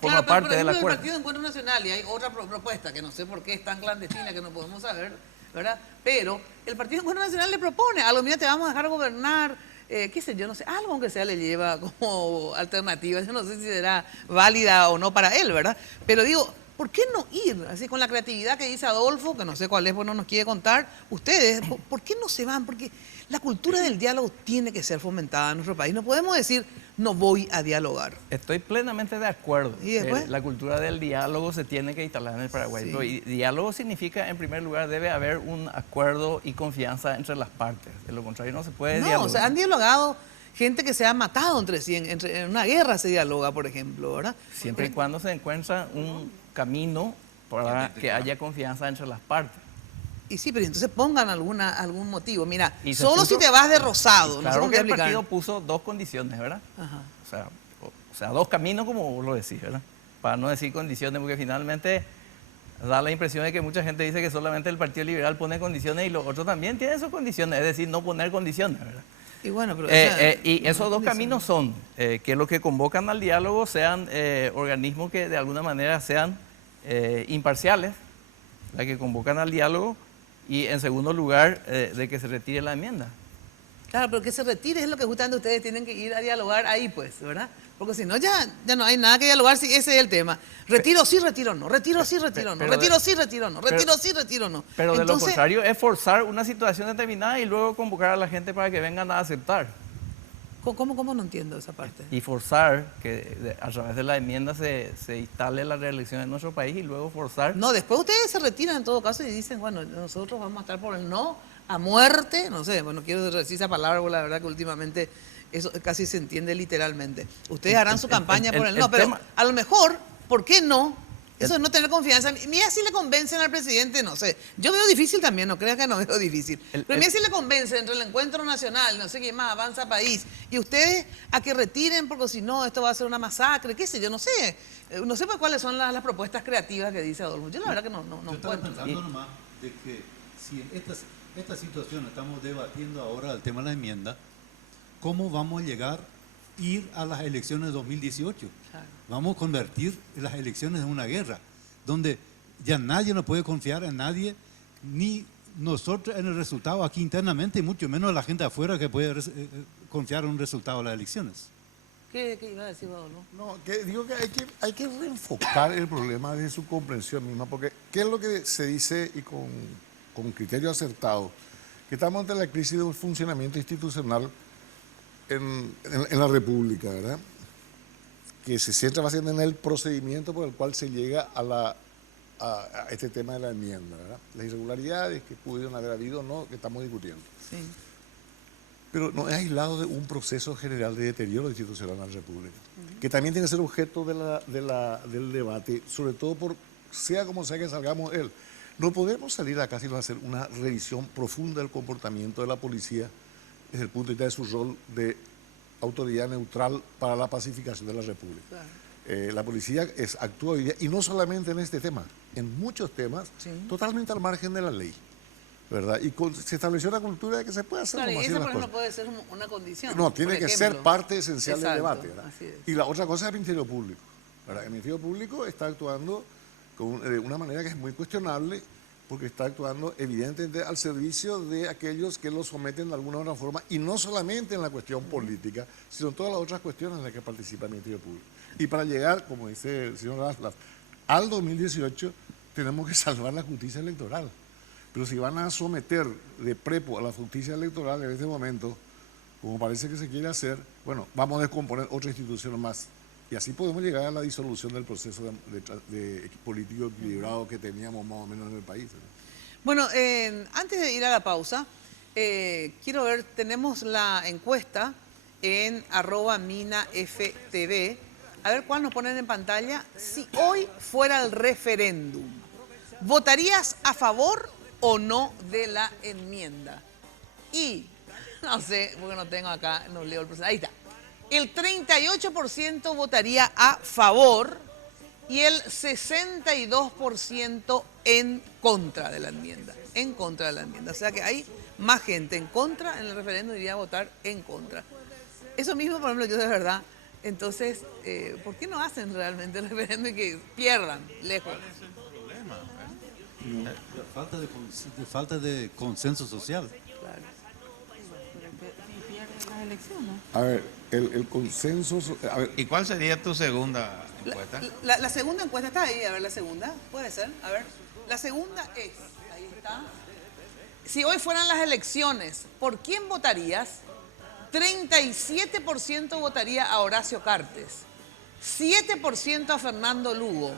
forma parte del acuerdo. El Partido de Encuentro Nacional, y hay otra propuesta que no sé por qué es tan clandestina que no podemos saber, ¿verdad? Pero el Partido de Encuentro Nacional le propone algo, mira, te vamos a dejar gobernar, qué sé yo, no sé, algo aunque sea le lleva como alternativa. Yo no sé si será válida o no para él, ¿verdad? Pero digo, ¿por qué no ir? Así con la creatividad que dice Adolfo, que no sé cuál es, pues no nos quiere contar. Ustedes, ¿por qué no se van? Porque la cultura del diálogo tiene que ser fomentada en nuestro país. No podemos decir, no voy a dialogar. Estoy plenamente de acuerdo. ¿Y después? La cultura del diálogo se tiene que instalar en el Paraguay. Sí. Pero diálogo significa, en primer lugar, debe haber un acuerdo y confianza entre las partes. De lo contrario, no se puede dialogar. No, o sea, han dialogado gente que se ha matado entre sí. En una guerra se dialoga, por ejemplo, ¿verdad? Siempre y cuando se encuentra un camino para que haya confianza entre las partes. Y sí, pero entonces pongan algún motivo. Mira, solo si te vas de rosado. Claro, no que el partido puso dos condiciones, ¿verdad? Ajá. O sea, dos caminos, como vos lo decís, ¿verdad? Para no decir condiciones, porque finalmente da la impresión de que mucha gente dice que solamente el Partido Liberal pone condiciones y los otros también tienen sus condiciones, es decir, no poner condiciones, ¿verdad? Y bueno, pero y esos dos caminos son que los que convocan al diálogo sean organismos que de alguna manera sean imparciales, las que convocan al diálogo, y en segundo lugar, de que se retire la enmienda. Claro, pero que se retire es lo que justamente ustedes tienen que ir a dialogar ahí, pues, ¿verdad? Porque si no, ya no hay nada que dialogar si ese es el tema. Retiro sí, retiro no. Retiro sí, retiro no. Retiro sí, retiro no. Retiro sí, retiro no. Pero de lo contrario es forzar una situación determinada y luego convocar a la gente para que vengan a aceptar. ¿Cómo no entiendo esa parte? Y forzar que a través de la enmienda se instale la reelección en nuestro país y luego forzar... No, después ustedes se retiran en todo caso y dicen, bueno, nosotros vamos a estar por el no a muerte. No sé, bueno, quiero decir esa palabra porque la verdad que últimamente eso casi se entiende literalmente. Ustedes harán su campaña por el no, pero a lo mejor, ¿por qué no? Eso es no tener confianza. Mira si le convencen al presidente, no sé. Yo veo difícil también, no creas que no veo difícil. Pero mira si le convencen entre el encuentro nacional, no sé qué más, Avanza País, y ustedes a que retiren, porque si no, esto va a ser una masacre, qué sé yo, no sé. No sé cuáles son las propuestas creativas que dice Adolfo. Yo la verdad que no yo estaba pensando nomás de que si en esta situación estamos debatiendo ahora el tema de la enmienda, ¿cómo vamos a ir a las elecciones de 2018? Claro. Vamos a convertir las elecciones en una guerra, donde ya nadie nos puede confiar en nadie, ni nosotros en el resultado aquí internamente, y mucho menos la gente afuera que puede confiar en un resultado de las elecciones. ¿Qué iba a decir, Adolfo? No, digo que hay que reenfocar el problema desde su comprensión misma, porque ¿qué es lo que se dice y con criterio acertado? Que estamos ante la crisis de un funcionamiento institucional en la República, ¿verdad? Que se centra básicamente en el procedimiento por el cual se llega a este tema de la enmienda, ¿verdad? Las irregularidades que pudieron haber habido, no, que estamos discutiendo. Sí. Pero no es aislado de un proceso general de deterioro institucional en la República, que también tiene que ser objeto del debate, sobre todo por, sea como sea que salgamos él. No podemos salir acá sin hacer una revisión profunda del comportamiento de la policía desde el punto de vista de su rol de autoridad neutral para la pacificación de la República. Claro. La policía actúa hoy día, y no solamente en este tema, en muchos temas, totalmente al margen de la ley, ¿verdad? Y se estableció la cultura de que se puede hacer claro, como y así eso las por cosas. no puede ser una condición. No, tiene que ser parte esencial del Exacto, debate, ¿verdad? así es. Y la otra cosa es el Ministerio Público, ¿verdad? El Ministerio Público está actuando de una manera que es muy cuestionable, porque está actuando evidentemente al servicio de aquellos que lo someten de alguna u otra forma, y no solamente en la cuestión política, sino en todas las otras cuestiones en las que participa el Ministerio Público. Y para llegar, como dice el señor Raslas, al 2018 tenemos que salvar la justicia electoral. Pero si van a someter de prepo a la justicia electoral en este momento, como parece que se quiere hacer, bueno, vamos a descomponer otra institución más. Y así podemos llegar a la disolución del proceso de político equilibrado que teníamos más o menos en el país, ¿no? Bueno, antes de ir a la pausa, quiero ver, tenemos la encuesta en @minaftv. A ver cuál nos ponen en pantalla. Si hoy fuera el referéndum, ¿votarías a favor o no de la enmienda? Y, no sé, porque no tengo acá, no leo el proceso. Ahí está. El 38% votaría a favor y el 62% en contra de la enmienda. En contra de la enmienda. O sea que hay más gente en contra, en el referéndum iría a votar en contra. Eso mismo, por ejemplo, yo de verdad. Entonces, ¿por qué no hacen realmente el referéndum y que pierdan lejos? Falta de consenso social. Claro. Las elecciones. A ver, el consenso... A ver. ¿Y cuál sería tu segunda encuesta? La segunda encuesta está ahí, a ver, la segunda, puede ser, a ver. La segunda es, ahí está. Si hoy fueran las elecciones, ¿por quién votarías? 37% votaría a Horacio Cartes, 7% a Fernando Lugo,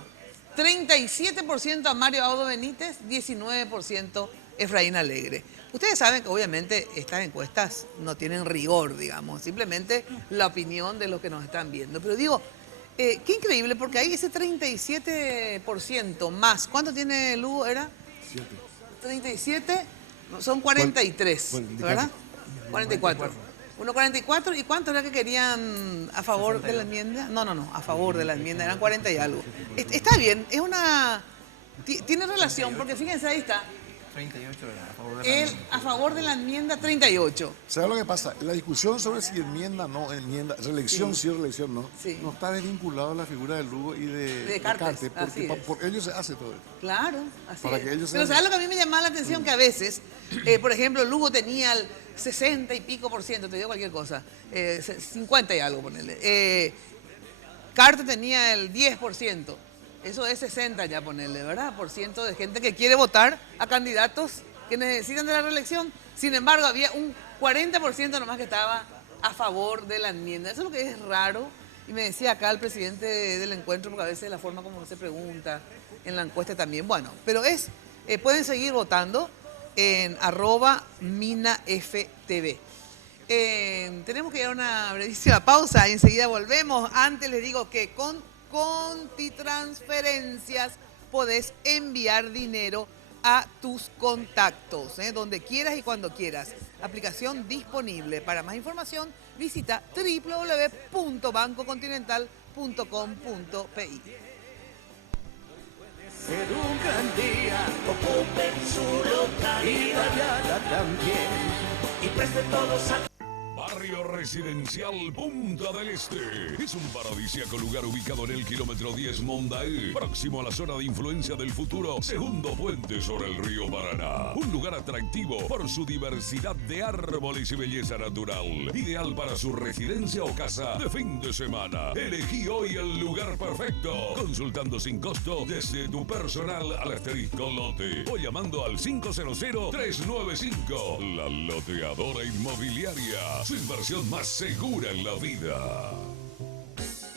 37% a Mario Abdo Benítez, 19% Efraín Alegre. Ustedes saben que obviamente estas encuestas no tienen rigor, digamos, simplemente la opinión de los que nos están viendo. Pero digo, qué increíble, porque hay ese 37% más. ¿Cuánto tiene Lugo? ¿Era? 7. 37, son 43, ¿verdad? 44. 1,44, ¿y cuánto era que querían a favor 62. De la enmienda? No, a favor de la enmienda, eran 40 y algo. Está bien, es una... Tiene relación, porque fíjense, ahí está. 38 a favor de la Él enmienda. a favor de la enmienda 38. ¿Sabes lo que pasa? La discusión sobre si enmienda no enmienda, reelección sí o reelección no, no está desvinculado a la figura de Lugo y de Cartes, así porque es. por ellos se hace todo esto. Claro, así Para es. que ellos Pero sean- ¿sabes lo que a mí me llamaba la atención? Que a veces, por ejemplo, Lugo tenía el 60 y pico por ciento, te digo cualquier cosa, 50 y algo, ponele. Carter tenía el 10%. Eso es 60 ya, ponerle, ¿verdad? Por ciento de gente que quiere votar a candidatos que necesitan de la reelección. Sin embargo, había un 40% nomás que estaba a favor de la enmienda. Eso es lo que es raro. Y me decía acá el presidente del encuentro, porque a veces la forma como se pregunta en la encuesta también. Bueno, pero pueden seguir votando en @minaftv. Tenemos que ir a una brevísima pausa y enseguida volvemos. Antes les digo que con Contitransferencias podés enviar dinero a tus contactos, donde quieras y cuando quieras. Aplicación disponible. Para más información, visita www.bancocontinental.com.pi. Ser un gran día, ocupen su local y mañana también. Y preste todos a... Barrio Residencial Punta del Este. Es un paradisíaco lugar ubicado en el kilómetro 10 Mondaé, próximo a la zona de influencia del futuro segundo puente sobre el río Paraná. Un lugar atractivo por su diversidad de árboles y belleza natural. Ideal para su residencia o casa de fin de semana. Elegí hoy el lugar perfecto. Consultando sin costo desde tu personal al asterisco lote o llamando al 500-395. La Loteadora Inmobiliaria. Su inversión más segura en la vida.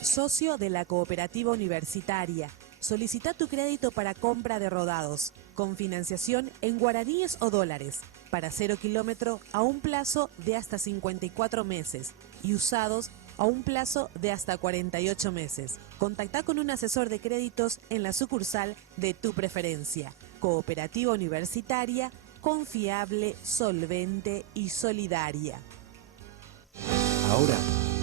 Socio de la Cooperativa Universitaria. Solicita tu crédito para compra de rodados, con financiación en guaraníes o dólares, para 0 kilómetro a un plazo de hasta 54 meses y usados a un plazo de hasta 48 meses. Contacta con un asesor de créditos en la sucursal de tu preferencia. Cooperativa Universitaria, confiable, solvente y solidaria. Ahora,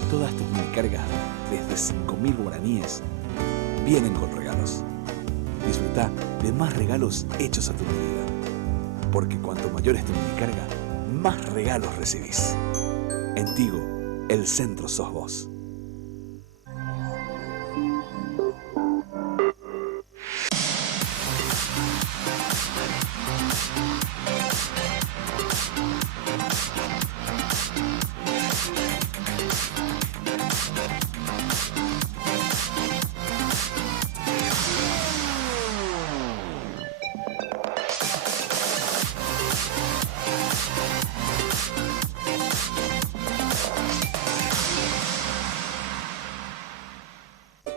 todas tus minicargas, desde 5.000 guaraníes, vienen con regalos. Disfruta de más regalos hechos a tu medida. Porque cuanto mayor es tu minicarga, más regalos recibís. En Tigo, el centro sos vos.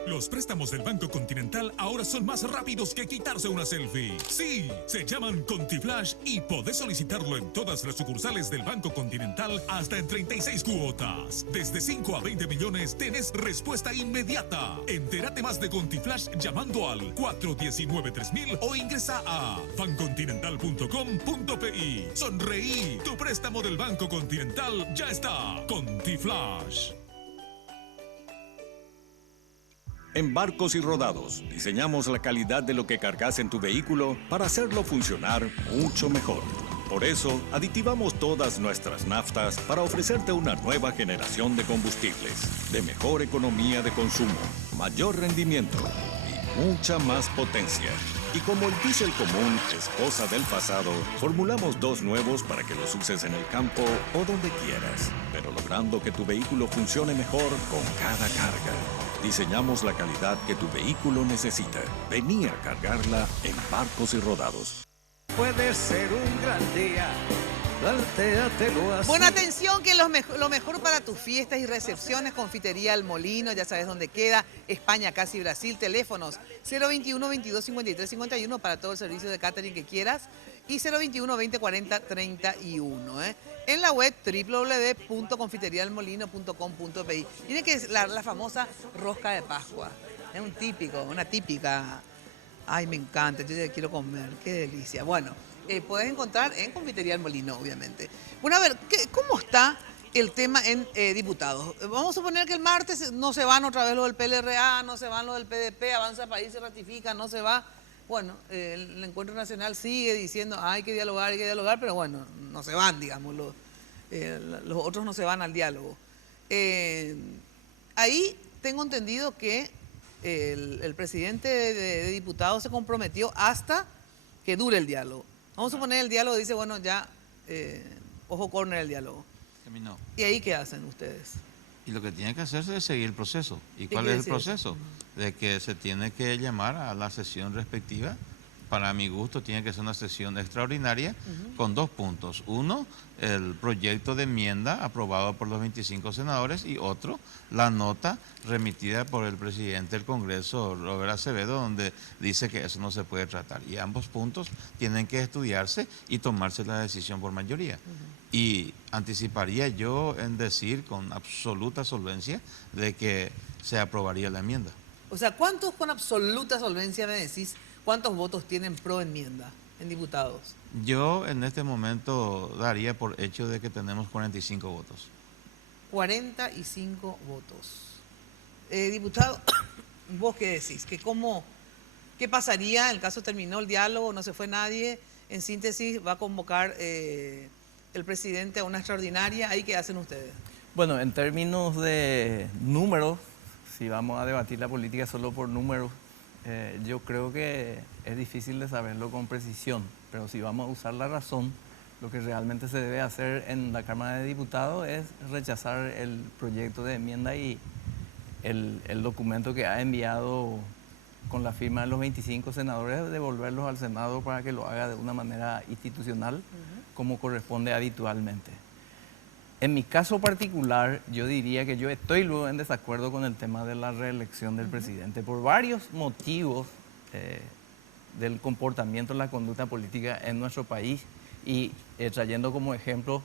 Los préstamos del Banco Continental ahora son más rápidos que quitarse una selfie. Sí, se llaman ContiFlash y podés solicitarlo en todas las sucursales del Banco Continental hasta en 36 cuotas. Desde 5 a 20 millones tenés respuesta inmediata. Entérate más de ContiFlash llamando al 419-3000 o ingresa a bancontinental.com.pi. Sonreí, tu préstamo del Banco Continental ya está. ContiFlash. En Barcos y Rodados, diseñamos la calidad de lo que cargas en tu vehículo para hacerlo funcionar mucho mejor. Por eso, aditivamos todas nuestras naftas para ofrecerte una nueva generación de combustibles, de mejor economía de consumo, mayor rendimiento y mucha más potencia. Y como el diésel común es cosa del pasado, formulamos dos nuevos para que los uses en el campo o donde quieras, pero logrando que tu vehículo funcione mejor con cada carga. Diseñamos la calidad que tu vehículo necesita. Vení a cargarla en Barcos y Rodados. Puede ser un gran día. Plantéatelo así. Bueno, atención, que lo mejor para tus fiestas y recepciones, Confitería El Molino, ya sabes dónde queda, España, casi Brasil, teléfonos 021 22 53 51 para todo el servicio de catering que quieras y 021 20 40 31. En la web www.confiterialmolino.com.pi. Miren que es la famosa rosca de Pascua. Es una típica. Ay, me encanta, yo ya quiero comer, qué delicia. Bueno, puedes encontrar en Confitería El Molino, obviamente. Bueno, a ver, ¿cómo está el tema en diputados? Vamos a suponer que el martes no se van otra vez lo del PLRA, no se van lo del PDP, Avanza País, se ratifica, no se va. bueno, el Encuentro Nacional sigue diciendo hay que dialogar, pero bueno, no se van, digamos, los otros no se van al diálogo. Ahí tengo entendido que el presidente de diputados se comprometió hasta que dure el diálogo. Vamos a suponer el diálogo, dice, bueno, ya, ojo corner el diálogo. Terminó. ¿Y ahí qué hacen ustedes? Y lo que tiene que hacerse es seguir el proceso. ¿Y cuál es el proceso? De que se tiene que llamar a la sesión respectiva. Para mi gusto tiene que ser una sesión extraordinaria con 2 puntos. Uno, el proyecto de enmienda aprobado por los 25 senadores y otro, la nota remitida por el presidente del Congreso, Robert Acevedo, donde dice que eso no se puede tratar. Y ambos puntos tienen que estudiarse y tomarse la decisión por mayoría. Y anticiparía yo en decir con absoluta solvencia de que se aprobaría la enmienda. O sea, ¿cuántos con absoluta solvencia me decís? ¿Cuántos votos tienen pro enmienda en diputados? Yo en este momento daría por hecho de que tenemos 45 votos. 45 votos. Diputado, ¿vos qué decís? ¿Qué pasaría? En el caso terminó el diálogo, no se fue nadie. En síntesis, va a convocar el presidente a una extraordinaria. ¿Ahí qué hacen ustedes? Bueno, en términos de números, si vamos a debatir la política solo por números, yo creo que es difícil de saberlo con precisión, pero si vamos a usar la razón, lo que realmente se debe hacer en la Cámara de Diputados es rechazar el proyecto de enmienda y el documento que ha enviado con la firma de los 25 senadores, devolverlos al Senado para que lo haga de una manera institucional, como corresponde habitualmente. En mi caso particular, yo diría que yo estoy luego en desacuerdo con el tema de la reelección del presidente por varios motivos del comportamiento, la conducta política en nuestro país y trayendo como ejemplo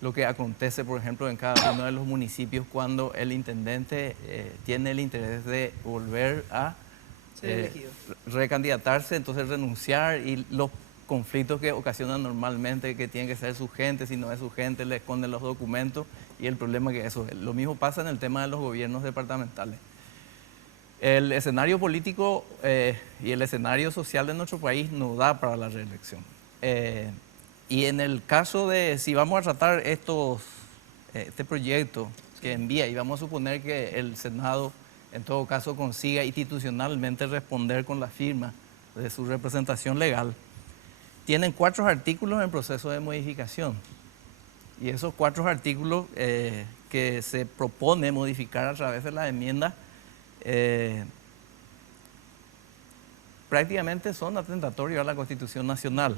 lo que acontece, por ejemplo, en cada uno de los municipios cuando el intendente tiene el interés de volver a recandidatarse, entonces renunciar y los conflictos que ocasionan normalmente, que tiene que ser su gente, si no es su gente, le esconden los documentos y el problema que eso es. Lo mismo pasa en el tema de los gobiernos departamentales. El escenario político y el escenario social de nuestro país no da para la reelección. Y en el caso de, si vamos a tratar este proyecto que envía y vamos a suponer que el Senado en todo caso consiga institucionalmente responder con la firma de su representación legal, tienen 4 artículos en proceso de modificación. Y esos 4 artículos que se propone modificar a través de la enmienda prácticamente son atentatorios a la Constitución Nacional.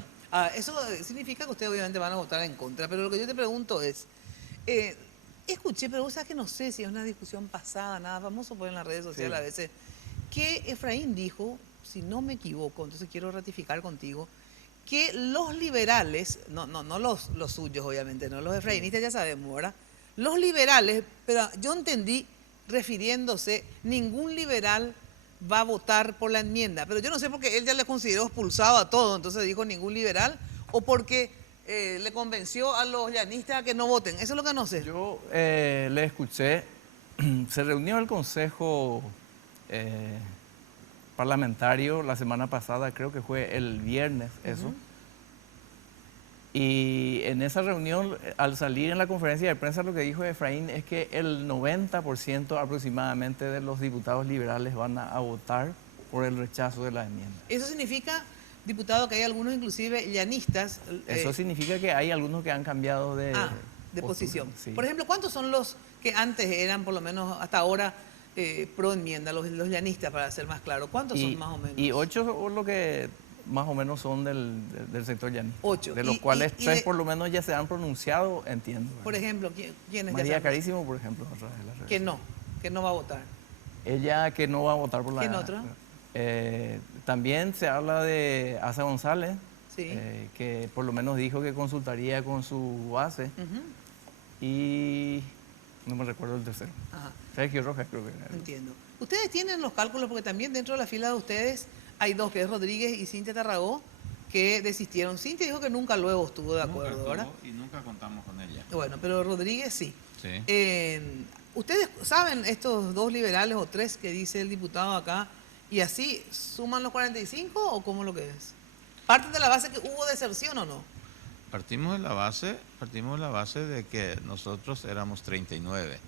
Eso significa que ustedes obviamente van a votar en contra, pero lo que yo te pregunto es, escuché, pero vos sabes que no sé si es una discusión pasada, nada, vamos a poner en las redes sociales a veces, que Efraín dijo, si no me equivoco, entonces quiero ratificar contigo, que los liberales, no los suyos obviamente, no los efrainistas ya sabemos, ¿verdad? Los liberales, pero yo entendí refiriéndose, ningún liberal va a votar por la enmienda, pero yo no sé porque él ya le consideró expulsado a todo, entonces dijo ningún liberal, o porque le convenció a los llanistas a que no voten, eso es lo que no sé. Yo le escuché, se reunió el Consejo Parlamentario la semana pasada, creo que fue el viernes eso, y en esa reunión, al salir en la conferencia de prensa, lo que dijo Efraín es que el 90% aproximadamente de los diputados liberales van a votar por el rechazo de la enmienda. Eso significa, diputado, que hay algunos inclusive llanistas. Eso significa que hay algunos que han cambiado de posición. Sí. Por ejemplo, ¿cuántos son los que antes eran, por lo menos hasta ahora, pro enmienda, los llanistas, para ser más claro? ¿Cuántos son más o menos? Y 8 lo que más o menos son del sector llanista. 8. De los cuales 3 por lo menos ya se han pronunciado, entiendo. Por ejemplo, ¿quiénes? María Carísimo, por ejemplo. Que no va a votar. Ella que no va a votar por la... ¿Quién otro? También se habla de Asa González, que por lo menos dijo que consultaría con su base. Y no me recuerdo el tercero. Sergio Rojas creo que era. Entiendo. Ustedes tienen los cálculos, porque también dentro de la fila de ustedes hay 2, que es Rodríguez y Cintia Tarragó, que desistieron. Cintia dijo que nunca luego estuvo de acuerdo, ¿verdad? Y nunca contamos con ella. Bueno, pero Rodríguez sí. Sí. Ustedes saben, estos 2 liberales o 3 que dice el diputado acá, ¿Y así suman los 45 o cómo lo que es? ¿Parte de la base que hubo deserción o no? Partimos de la base de que nosotros éramos 39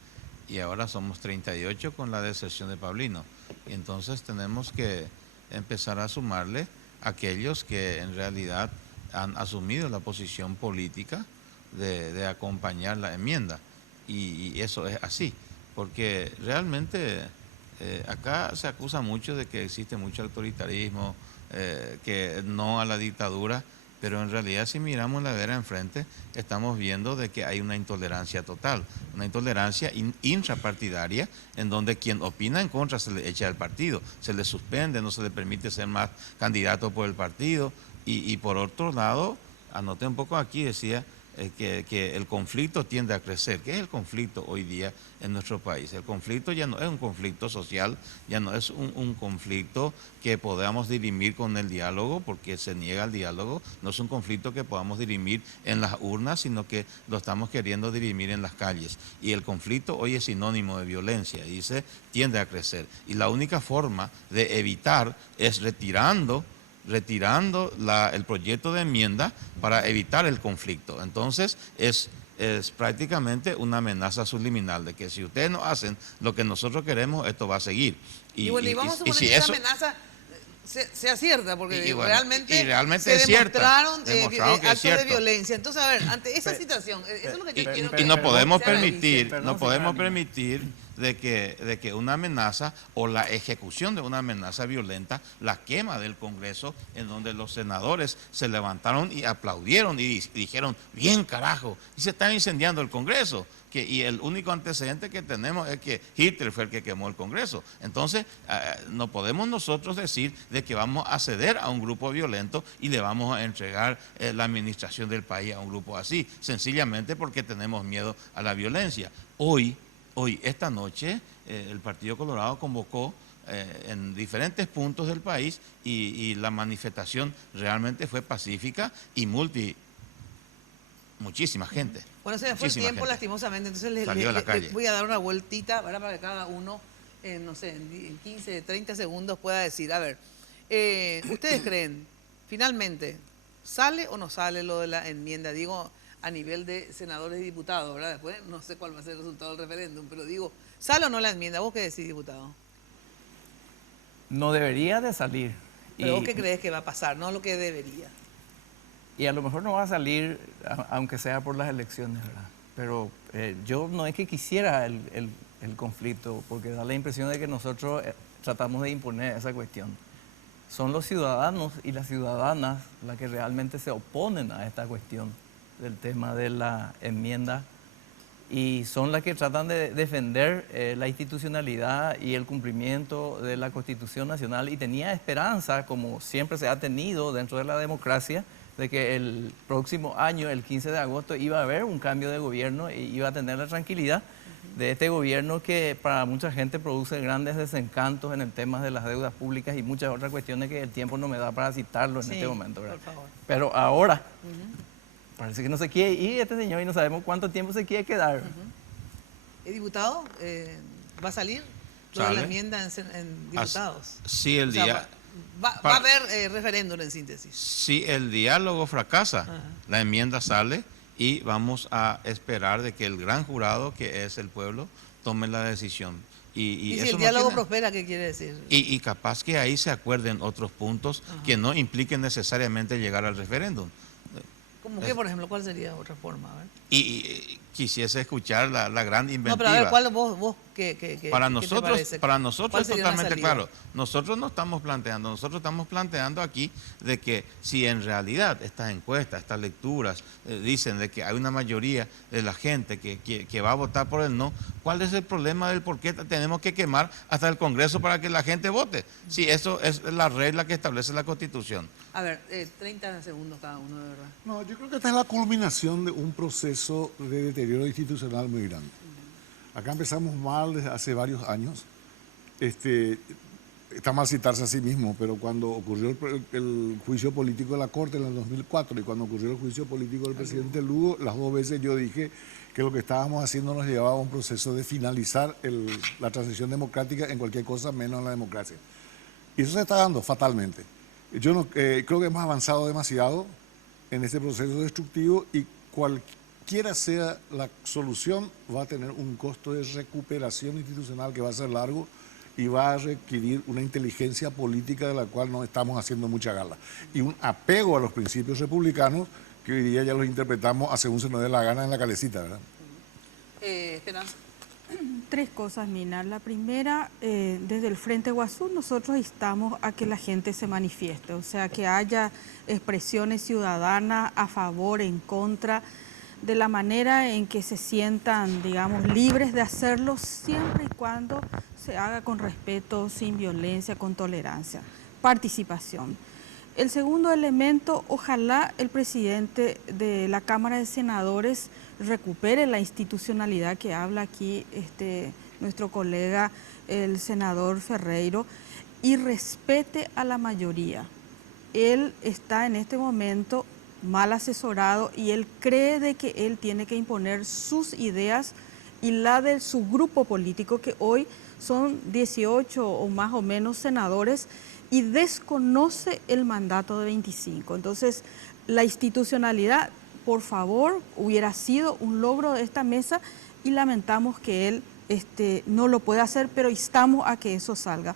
y ahora somos 38 con la deserción de Paulino. Y entonces tenemos que empezar a sumarle a aquellos que en realidad han asumido la posición política de acompañar la enmienda. Y eso es así, porque realmente acá se acusa mucho de que existe mucho autoritarismo, que no a la dictadura, pero en realidad si miramos la vera enfrente, estamos viendo de que hay una intolerancia total, una intolerancia intrapartidaria, en donde quien opina en contra se le echa del partido, se le suspende, no se le permite ser más candidato por el partido, y por otro lado, anoté un poco aquí, decía que el conflicto tiende a crecer. ¿Qué es el conflicto hoy día en nuestro país? El conflicto ya no es un conflicto social, ya no es un conflicto que podamos dirimir con el diálogo, porque se niega el diálogo, no es un conflicto que podamos dirimir en las urnas, sino que lo estamos queriendo dirimir en las calles. Y el conflicto hoy es sinónimo de violencia, y tiende a crecer. Y la única forma de evitar es retirando el proyecto de enmienda para evitar el conflicto. Entonces es prácticamente una amenaza subliminal de que si ustedes no hacen lo que nosotros queremos, esto va a seguir. Y vamos a suponer si que eso, esa amenaza sea cierta, porque realmente se demostraron actos de cierto. violencia. Entonces, a ver, ante esa situación, eso es lo que yo quiero que... Y no podemos permitir de que una amenaza o la ejecución de una amenaza violenta, la quema del Congreso, en donde los senadores se levantaron y aplaudieron y dijeron, bien carajo, y se está incendiando el Congreso. Y el único antecedente que tenemos es que Hitler fue el que quemó el Congreso. Entonces, no podemos nosotros decir de que vamos a ceder a un grupo violento y le vamos a entregar la administración del país a un grupo así, sencillamente porque tenemos miedo a la violencia. Hoy, esta noche, el Partido Colorado convocó en diferentes puntos del país y la manifestación realmente fue pacífica y muchísima gente. Bueno, se me fue el tiempo lastimosamente, entonces les voy a dar una vueltita para que cada uno, no sé, en 15, 30 segundos pueda decir, a ver, ¿ustedes creen, finalmente, sale o no sale lo de la enmienda? Digo, a nivel de senadores y diputados, ¿verdad? Después no sé cuál va a ser el resultado del referéndum, pero digo, ¿sale o no la enmienda? ¿Vos qué decís, diputado? No debería de salir. ¿Pero vos qué crees que va a pasar? No lo que debería. Y a lo mejor no va a salir, aunque sea por las elecciones, ¿verdad? Pero yo no es que quisiera el conflicto, porque da la impresión de que nosotros tratamos de imponer esa cuestión. Son los ciudadanos y las ciudadanas las que realmente se oponen a esta cuestión del tema de la enmienda, y son las que tratan de defender la institucionalidad y el cumplimiento de la Constitución Nacional, y tenía esperanza, como siempre se ha tenido dentro de la democracia, de que el próximo año, el 15 de agosto, iba a haber un cambio de gobierno y iba a tener la tranquilidad de este gobierno que para mucha gente produce grandes desencantos en el tema de las deudas públicas y muchas otras cuestiones que el tiempo no me da para citarlo en este momento, ¿verdad? Por favor. Pero ahora, parece que no se quiere ir este señor y no sabemos cuánto tiempo se quiere quedar. ¿El diputado va a salir toda la enmienda en diputados? Sí, el día... Va a haber referéndum en síntesis. Si el diálogo fracasa, la enmienda sale y vamos a esperar de que el gran jurado, que es el pueblo, tome la decisión. ¿Y si el diálogo prospera, qué quiere decir? Y capaz que ahí se acuerden otros puntos que no impliquen necesariamente llegar al referéndum. ¿Cómo qué, por ejemplo? ¿Cuál sería otra forma? A ver. Y quisiese escuchar la gran inventiva. No, pero a ver, ¿cuál vos para ¿qué nosotros es totalmente claro. Nosotros no estamos planteando, nosotros estamos planteando aquí de que si en realidad estas encuestas, estas lecturas dicen de que hay una mayoría de la gente que va a votar por el no, ¿cuál es el problema del por qué tenemos que quemar hasta el Congreso para que la gente vote? Si eso es la regla que establece la Constitución. A ver, 30 segundos cada uno, de verdad. No, yo creo que esta es la culminación de un proceso de deterioro institucional muy grande. Acá empezamos mal desde hace varios años. Está mal citarse a sí mismo, pero cuando ocurrió el juicio político de la Corte en el 2004 y cuando ocurrió el juicio político del presidente Lugo, las dos veces yo dije que lo que estábamos haciendo nos llevaba a un proceso de finalizar la transición democrática en cualquier cosa menos en la democracia. Y eso se está dando fatalmente. Yo no, creo que hemos avanzado demasiado en este proceso destructivo y cualquiera sea la solución va a tener un costo de recuperación institucional que va a ser largo y va a requerir una inteligencia política de la cual no estamos haciendo mucha gala. Y un apego a los principios republicanos que hoy día ya los interpretamos a según se nos dé la gana en la calecita, ¿verdad? Esperanza. 3 cosas, Nina. La primera, desde el Frente Guazú nosotros instamos a que la gente se manifieste, o sea, que haya expresiones ciudadanas a favor, en contra, de la manera en que se sientan, digamos, libres de hacerlo, siempre y cuando se haga con respeto, sin violencia, con tolerancia. Participación. El segundo elemento, ojalá el presidente de la Cámara de Senadores recupere la institucionalidad que habla aquí nuestro colega, el senador Ferreiro, y respete a la mayoría. Él está en este momento mal asesorado y él cree de que él tiene que imponer sus ideas y la de su grupo político, que hoy son 18 o más o menos senadores, y desconoce el mandato de 25. Entonces, la institucionalidad, por favor, hubiera sido un logro de esta mesa y lamentamos que él no lo pueda hacer, pero instamos a que eso salga.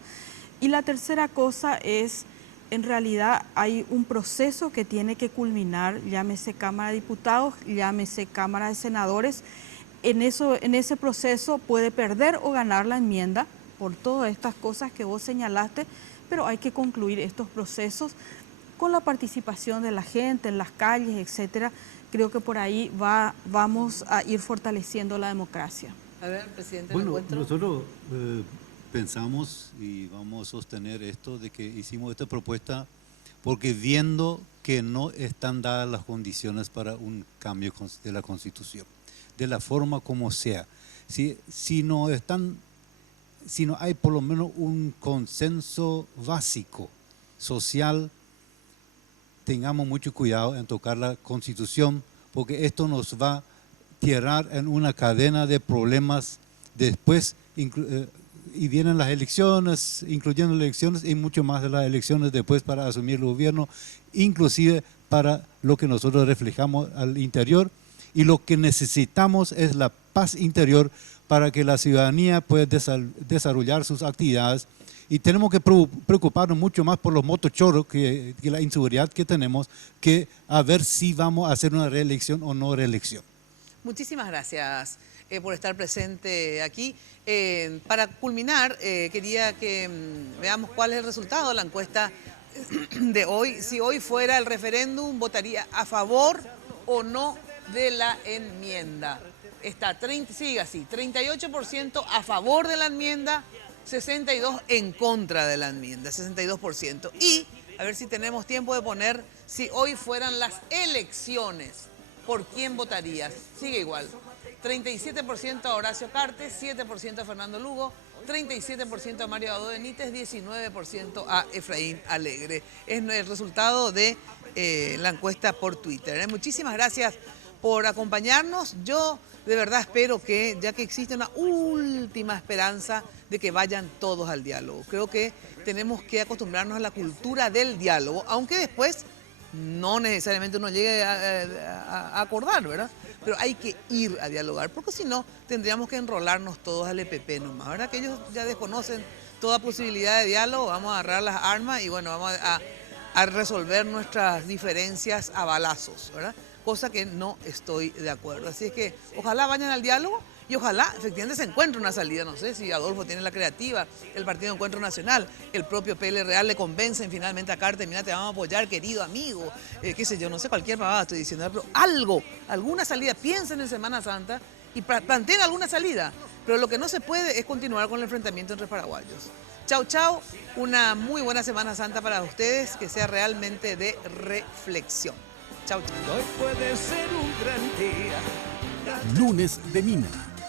Y la tercera cosa es, en realidad hay un proceso que tiene que culminar, llámese Cámara de Diputados, llámese Cámara de Senadores. En ese proceso puede perder o ganar la enmienda por todas estas cosas que vos señalaste, pero hay que concluir estos procesos con la participación de la gente en las calles, etcétera. Creo que por ahí vamos a ir fortaleciendo la democracia. A ver, presidente, bueno, nosotros pensamos y vamos a sostener esto de que hicimos esta propuesta porque viendo que no están dadas las condiciones para un cambio de la Constitución, de la forma como sea. Si no hay por lo menos un consenso básico social, tengamos mucho cuidado en tocar la Constitución, porque esto nos va a tirar en una cadena de problemas después, y vienen las elecciones, incluyendo las elecciones y mucho más de las elecciones después para asumir el gobierno, inclusive para lo que nosotros reflejamos al interior, y lo que necesitamos es la paz interior para que la ciudadanía pueda desarrollar sus actividades. Y tenemos que preocuparnos mucho más por los motochorros, que la inseguridad que tenemos, que a ver si vamos a hacer una reelección o no reelección. Muchísimas gracias por estar presente aquí. Para culminar, quería que veamos cuál es el resultado de la encuesta de hoy. Si hoy fuera el referéndum, ¿votaría a favor o no de la enmienda? Sigue así, 38% a favor de la enmienda, 62% en contra de la enmienda, 62%. Y, a ver si tenemos tiempo de poner, si hoy fueran las elecciones, ¿por quién votarías? Sigue igual, 37% a Horacio Cartes, 7% a Fernando Lugo, 37% a Mario Abdo Benítez, 19% a Efraín Alegre. Es el resultado de la encuesta por Twitter. Muchísimas gracias por acompañarnos. Yo de verdad espero que, ya que existe una última esperanza de que vayan todos al diálogo. Creo que tenemos que acostumbrarnos a la cultura del diálogo, aunque después no necesariamente uno llegue a acordar, ¿verdad? Pero hay que ir a dialogar, porque si no tendríamos que enrolarnos todos al EPP nomás, ¿verdad? Que ellos ya desconocen toda posibilidad de diálogo, vamos a agarrar las armas y bueno, vamos a resolver nuestras diferencias a balazos, ¿verdad? Cosa que no estoy de acuerdo. Así es que ojalá vayan al diálogo y ojalá efectivamente se encuentre una salida. No sé si Adolfo tiene la creativa, el Partido Encuentro Nacional, el propio PL Real le convencen finalmente a Cartes, mira, te vamos a apoyar, querido amigo, qué sé yo, no sé, cualquier pavada estoy diciendo, pero algo, alguna salida, piensen en Semana Santa y planteen alguna salida. Pero lo que no se puede es continuar con el enfrentamiento entre paraguayos. Chau, chau, una muy buena Semana Santa para ustedes, que sea realmente de reflexión. Chau, chau. Hoy puede ser un gran día. Lunes de Mina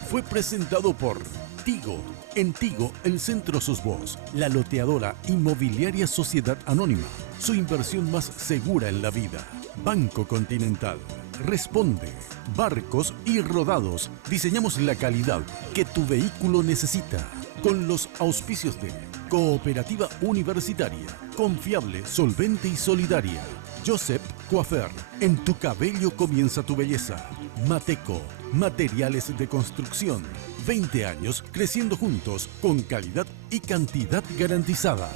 fue presentado por Tigo. En Tigo, el centro sos vos, la loteadora inmobiliaria Sociedad Anónima. Su inversión más segura en la vida. Banco Continental. Responde. Barcos y Rodados. Diseñamos la calidad que tu vehículo necesita. Con los auspicios de Cooperativa Universitaria, confiable, solvente y solidaria. Josep Coafer, en tu cabello comienza tu belleza. Mateco, materiales de construcción. 20 años creciendo juntos con calidad y cantidad garantizada.